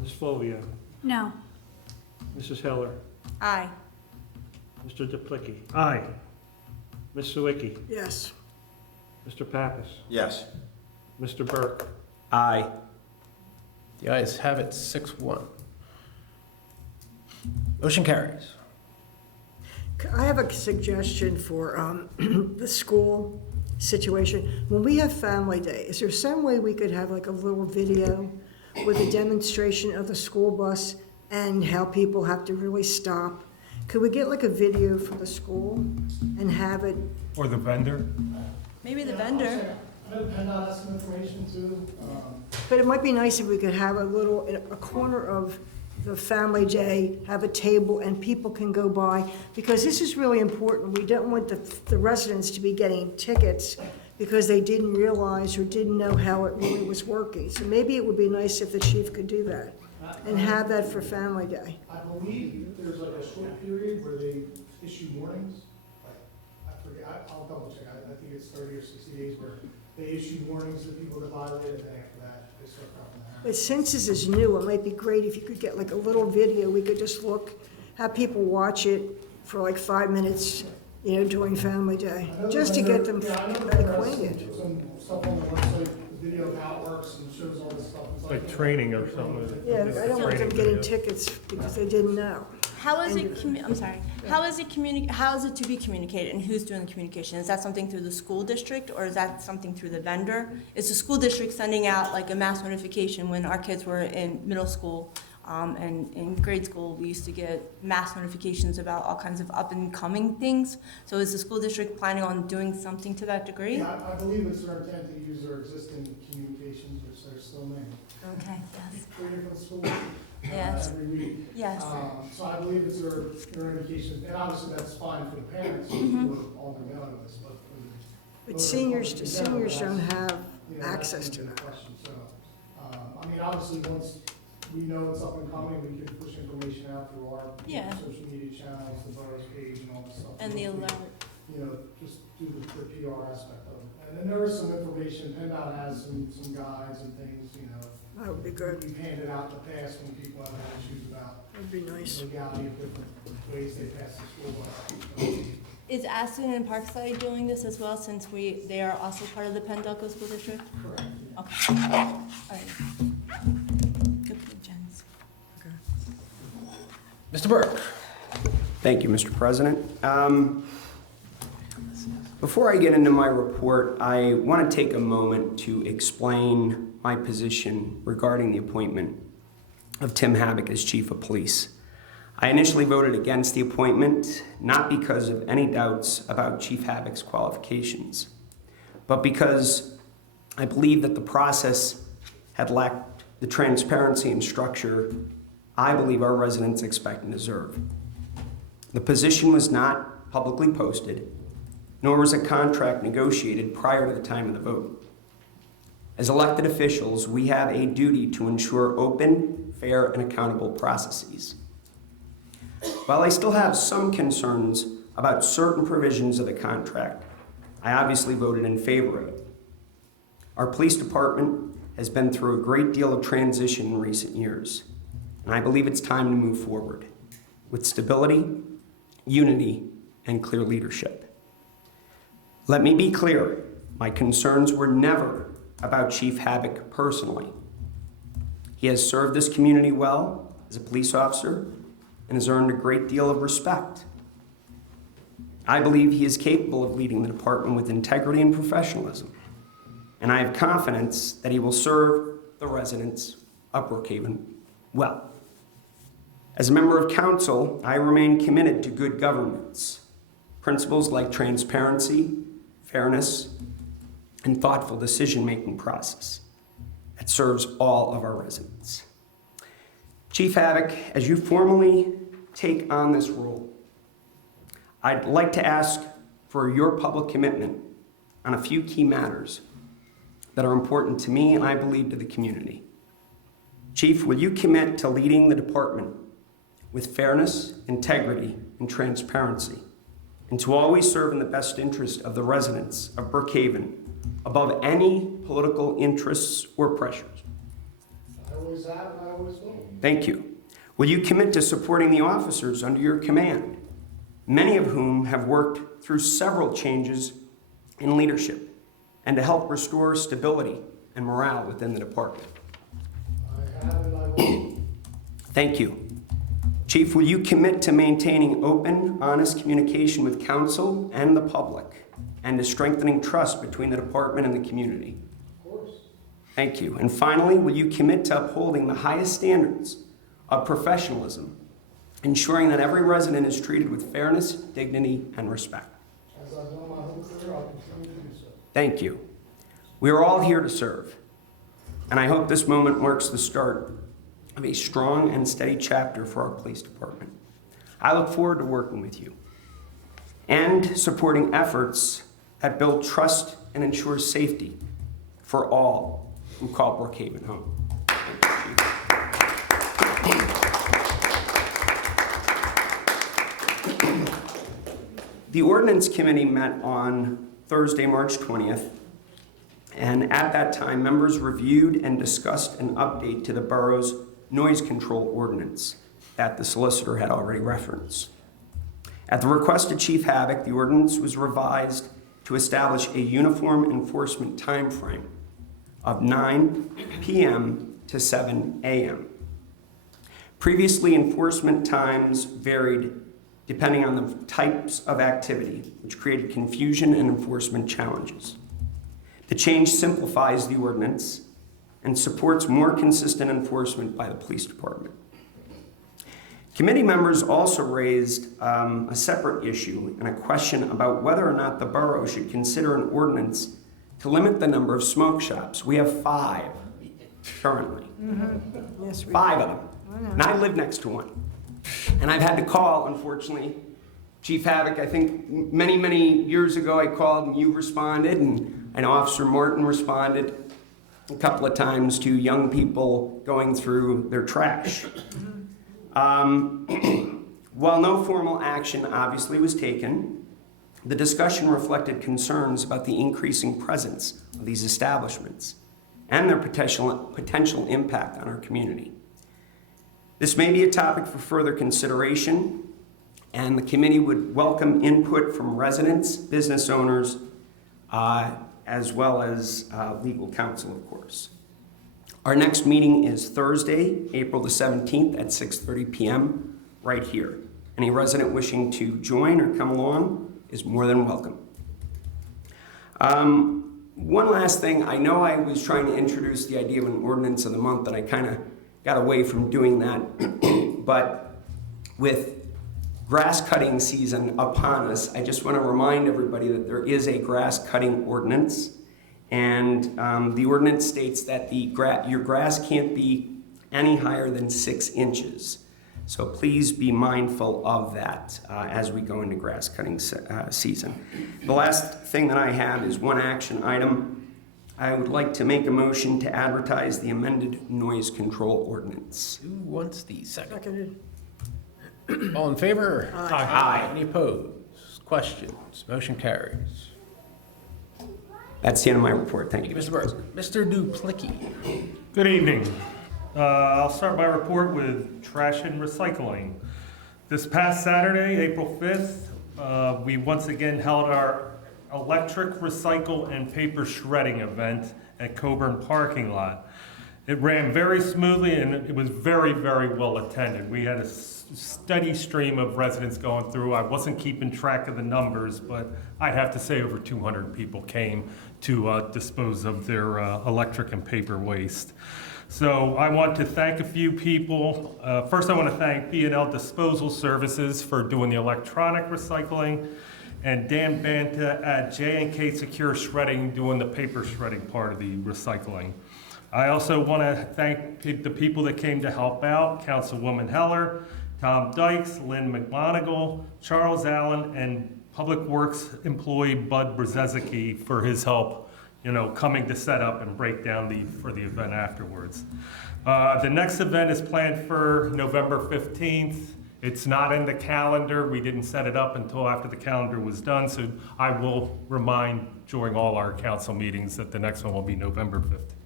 Ms. Flovia, No. Mrs. Heller, Aye. Mr. Duplicki, Aye. Ms. Sawicki, Yes. Mr. Pappas, Yes. Mr. Burke, Aye. The ayes have it, 6-1. Motion carries. I have a suggestion for the school situation. When we have Family Day, is there some way we could have like a little video with a demonstration of the school bus and how people have to really stop? Could we get like a video from the school and have it? Or the vendor? Maybe the vendor. I know PennDOT has some information too. But it might be nice if we could have a corner of the Family Day, have a table, and people can go by, because this is really important. We don't want the residents to be getting tickets because they didn't realize or didn't know how it really was working. So maybe it would be nice if the chief could do that and have that for Family Day. I believe there's like a short period where they issue warnings. I forget, I'll double check. I think it's 30 or 60 days where they issue warnings to people that violate it, and then after that, they start dropping the hammer. But since this is new, it might be great if you could get like a little video. We could just look, have people watch it for like 5 minutes, during Family Day, just to get them acquainted. Some stuff on the website, the video of how it works and shows all this stuff. It's Like training or something. Yeah, I don't want them getting tickets because they didn't know. How is it, I'm sorry, how is it to be communicated, and who's doing the communication? Is that something through the school district, or is that something through the vendor? Is the school district sending out like a mass notification? When our kids were in middle school and in grade school, we used to get mass notifications about all kinds of up and coming things. So is the school district planning on doing something to that degree? Yeah, I believe it's their intent to use their existing communications, which they're still making. Okay, yes. 3 different schools. Yes. Every week. Yes. So I believe it's their indication, and obviously that's fine for the parents who are on their own with this, but. But seniors don't have access to that. So, I mean, obviously, once we know it's up and coming, we can push information out through our social media channels, the borough's page and all this stuff. And the alert. Just do the PR aspect of it. And then there is some information, PennDOT has some guides and things, That would be good. We've handed out in the past when people have had issues about That'd be nice. legality of different ways they pass the school bus. Is Aston and Parkside doing this as well, since they are also part of the Penn-Delco School District? Correct. Okay. All right. Good for Jens. Mr. Burke. Thank you, Mr. President. Before I get into my report, I want to take a moment to explain my position regarding the appointment of Tim Havoc as Chief of Police. I initially voted against the appointment, not because of any doubts about Chief Havoc's qualifications, but because I believe that the process had lacked the transparency and structure I believe our residents expect and deserve. The position was not publicly posted, nor was a contract negotiated prior to the time of the vote. As elected officials, we have a duty to ensure open, fair, and accountable processes. While I still have some concerns about certain provisions of the contract, I obviously voted in favor of it. Our police department has been through a great deal of transition in recent years, and I believe it's time to move forward with stability, unity, and clear leadership. Let me be clear, my concerns were never about Chief Havoc personally. He has served this community well as a police officer and has earned a great deal of respect. I believe he is capable of leading the department with integrity and professionalism, and I have confidence that he will serve the residents of Brookhaven well. As a member of council, I remain committed to good governance, principles like transparency, fairness, and thoughtful decision-making process that serves all of our residents. Chief Havoc, as you formally take on this role, I'd like to ask for your public commitment on a few key matters that are important to me and I believe to the community. Chief, will you commit to leading the department with fairness, integrity, and transparency, and to always serve in the best interest of the residents of Brookhaven above any political interests or pressures? I always have and I always will. Thank you. Will you commit to supporting the officers under your command, many of whom have worked through several changes in leadership, and to help restore stability and morale within the department? I have and I will. Thank you. Chief, will you commit to maintaining open, honest communication with council and the public, and to strengthening trust between the department and the community? Of course. Thank you. And finally, will you commit to upholding the highest standards of professionalism, ensuring that every resident is treated with fairness, dignity, and respect? As I've done my whole career, I'll continue to do so. Thank you. We are all here to serve, and I hope this moment marks the start of a strong and steady chapter for our police department. I look forward to working with you and supporting efforts that build trust and ensure safety for all who call Brookhaven home. The Ordinance Committee met on Thursday, March 20th, and at that time, members reviewed and discussed an update to the borough's noise control ordinance that the solicitor had already referenced. At the request of Chief Havoc, the ordinance was revised to establish a uniform enforcement timeframe of 9 p.m. to 7 a.m. Previously, enforcement times varied depending on the types of activity, which created confusion and enforcement challenges. The change simplifies the ordinance and supports more consistent enforcement by the police department. Committee members also raised a separate issue and a question about whether or not the borough should consider an ordinance to limit the number of smoke shops. We have 5 currently. Mm-hmm. Yes, we 5 do. of them. And I live next to one. And I've had to call, unfortunately, Chief Havoc. I think many, many years ago I called and you responded, and I know Officer Martin responded a couple of times to young people going through their trash. While no formal action obviously was taken, the discussion reflected concerns about the increasing presence of these establishments and their potential impact on our community. This may be a topic for further consideration, and the committee would welcome input from residents, business owners, as well as legal counsel, of course. Our next meeting is Thursday, April the 17th at 6:30 p.m. right here. Any resident wishing to join or come along is more than welcome. One last thing, I know I was trying to introduce the idea of an ordinance of the month, and I kind of got away from doing that. But with grass cutting season upon us, I just want to remind everybody that there is a grass cutting ordinance. And the ordinance states that your grass can't be any higher than 6 inches. So please be mindful of that as we go into grass cutting season. The last thing that I have is one action item. I would like to make a motion to advertise the amended noise control ordinance. Who wants the second? Seconded. All in favor? Aye. Any opposed? Questions? Motion carries. That's the end of my report. Thank Thank you. you, Mr. Burke. Mr. Duplicki. Good evening. I'll start my report with trash and recycling. This past Saturday, April 5th, we once again held our electric recycle and paper shredding event at Coburn parking lot. It ran very smoothly and it was very, very well attended. We had a steady stream of residents going through. I wasn't keeping track of the numbers, but I'd have to say over 200 people came to dispose of their electric and paper waste. So I want to thank a few people. First, I want to thank B&L Disposal Services for doing the electronic recycling, and Dan Banta at J&K Secure Shredding doing the paper shredding part of the recycling. I also want to thank the people that came to help out, Councilwoman Heller, Tom Dykes, Lynn McMonigal, Charles Allen, and Public Works employee Bud Brzezinski for his help, coming to set up and break down for the event afterwards. The next event is planned for November 15th. It's not in the calendar. We didn't set it up until after the calendar was done, so I will remind during all our council meetings that the next one will be November 15th.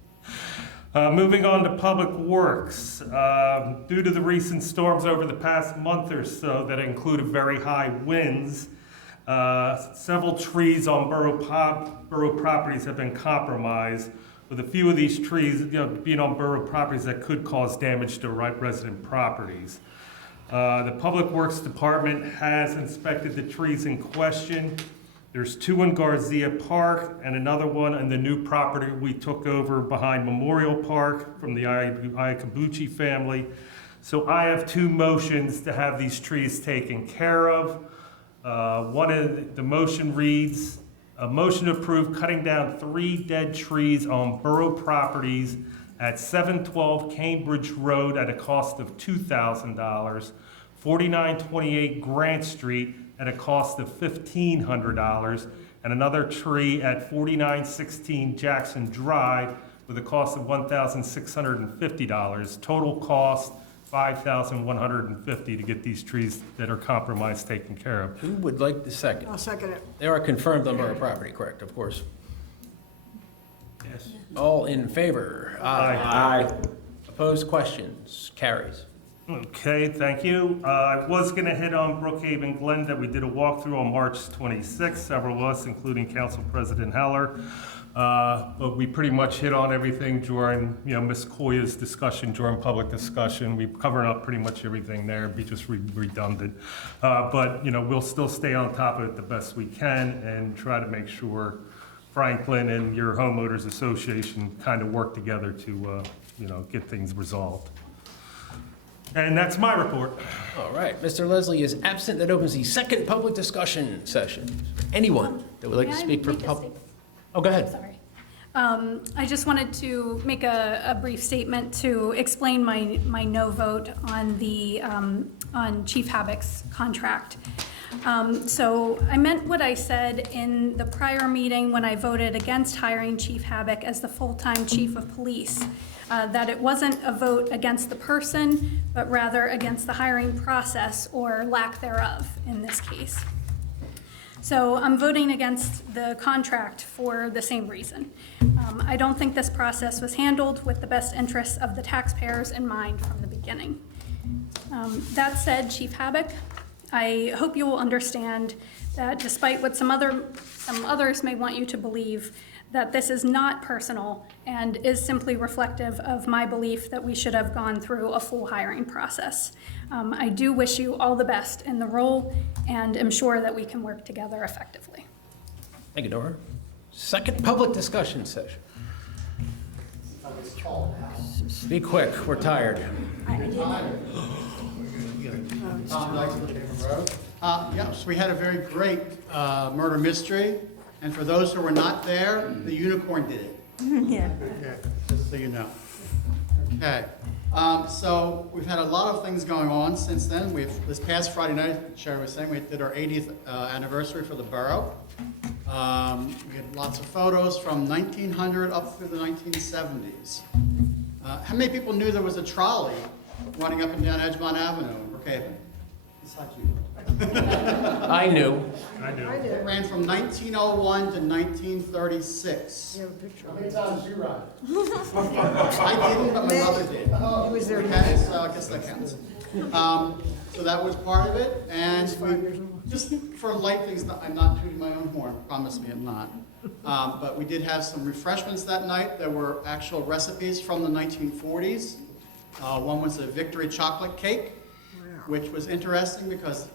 Moving on to Public Works. Due to the recent storms over the past month or so that included very high winds, several trees on borough properties have been compromised, with a few of these trees being on borough properties that could cause damage to resident properties. The Public Works Department has inspected the trees in question. There's 2 in Garcia Park and another one in the new property we took over behind Memorial Park from the Iacobucci family. So I have 2 motions to have these trees taken care of. One of the motion reads, a motion to approve cutting down 3 dead trees on borough properties at 712 Cambridge Road at a cost of $2,000, 4928 Grant Street at a cost of $1,500, and another tree at 4916 Jackson Drive with a cost of $1,650. Total cost $5,150 to get these trees that are compromised taken care of. Who would like the second? I'll second it. They are confirmed on borough property, correct, of course. Yes. All in favor? Aye. Opposed? Questions? Carries. Okay, thank you. I was going to hit on Brookhaven Glen that we did a walkthrough on March 26th, several of us, including Council President Heller. But we pretty much hit on everything during, Ms. Koya's discussion, during public discussion. We've covered up pretty much everything there, be just redundant. But, we'll still stay on top of it the best we can and try to make sure Franklin and your homeowners association kind of work together to, get things resolved. And that's my report. All right, Mr. Leslie is absent. That opens the second public discussion session. Anyone that would like to May I speak for make a public? Oh, go ahead. Sorry. I just wanted to make a brief statement to explain my no vote on the on Chief Habbock's contract. So I meant what I said in the prior meeting when I voted against hiring Chief Habbock as the full-time chief of police, that it wasn't a vote against the person, but rather against the hiring process or lack thereof in this case. So I'm voting against the contract for the same reason. I don't think this process was handled with the best interests of the taxpayers in mind from the beginning. That said, Chief Habak, I hope you will understand that despite what some others may want you to believe, that this is not personal and is simply reflective of my belief that we should have gone through a full hiring process. I do wish you all the best in the role and am sure that we can work together effectively. Thank you, Nora. Second public discussion session. Be quick, we're tired. Yes, we had a very great murder mystery, and for those who were not there, the unicorn did it. Yeah. Just so you know. Okay, so we've had a lot of things going on since then. This past Friday night, Sherry was saying, we did our 80th anniversary for the borough. We had lots of photos from 1900 up through the 1970s. How many people knew there was a trolley running up and down Edgemont Avenue in Brookhaven? Besides you. I knew. It ran from 1901 to 1936. You have a picture. How many times did you ride? I didn't, but my mother did. He was there. Okay, so I guess that counts. So that was part of it, and just for light things, I'm not tooting my own horn, promise me I'm not. But we did have some refreshments that night. There were actual recipes from the 1940s. One was a victory chocolate cake, which was interesting because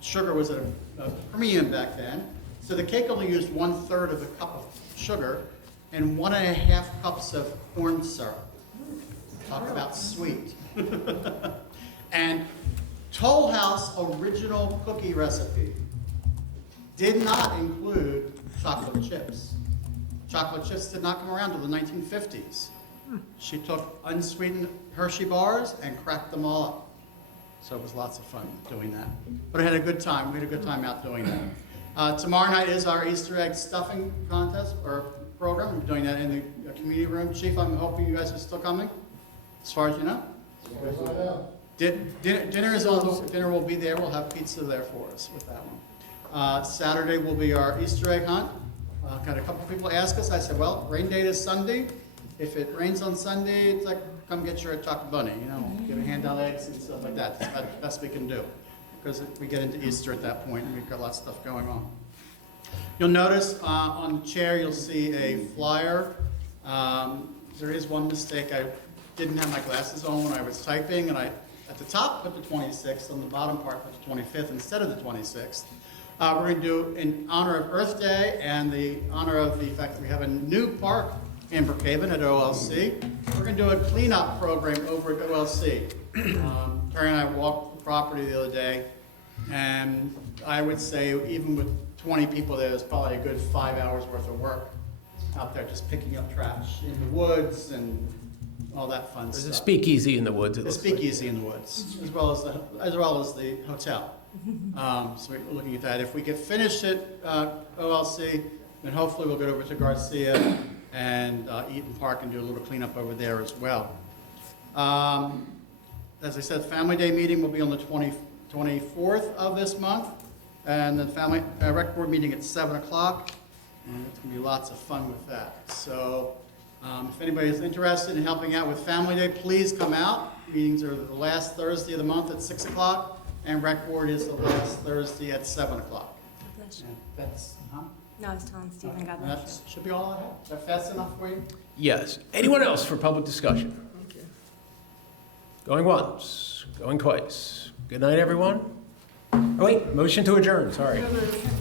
sugar was at a premium back then. So the cake only used 1/3 of a cup of sugar and 1.5 cups of corn syrup. Talk about sweet. And Toll House original cookie recipe did not include chocolate chips. Chocolate chips did not come around until the 1950s. She took unsweetened Hershey bars and cracked them all up. So it was lots of fun doing that. But I had a good time. We had a good time out doing that. Tomorrow night is our Easter egg stuffing contest or program. We're doing that in the community room. Chief, I'm hoping you guys are still coming, as far as you know. Dinner will be there. We'll have pizza there for us with that one. Saturday will be our Easter egg hunt. Got a couple people ask us. I said, well, rain date is Sunday. If it rains on Sunday, it's like, come get your chocolate bunny, you know, give a hand out eggs and stuff like that. That's about the best we can do, because we get into Easter at that point, and we've got lots of stuff going on. You'll notice on the chair, you'll see a flyer. There is one mistake. I didn't have my glasses on when I was typing, and I, at the top, put the 26th, on the bottom part, put the 25th instead of the 26th. We're going to do, in honor of Earth Day and the honor of the fact that we have a new park in Brookhaven at OLC, we're going to do a cleanup program over at OLC. Terry and I walked the property the other day, and I would say even with 20 people there, there's probably a good 5 hours worth of work out there just picking up trash in the woods and all that fun stuff. There's a speakeasy in the woods. A speakeasy in the woods, as well as the hotel. So we're looking at that. If we get finished at OLC, then hopefully we'll get over to Garcia and Eaton Park and do a little cleanup over there as well. As I said, Family Day meeting will be on the 24th of this month, and the Family Rec Board meeting at 7 o'clock, and it's going to be lots of fun with that. So if anybody is interested in helping out with Family Day, please come out. Meetings are the last Thursday of the month at 6 o'clock, and Rec Board is the last Thursday at 7 o'clock. That's, No, I was telling Stephen I got that. that should be all I have. Is that fast enough for you? Yes. Anyone else for public discussion? Going once, going twice. Good night, everyone. Oh, wait, motion to adjourn, sorry.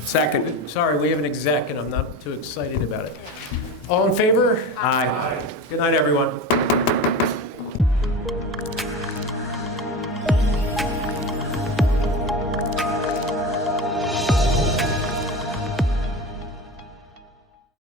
Second. Sorry, we have an exec, and I'm not too excited about it. All in favor? Aye. Good night, everyone.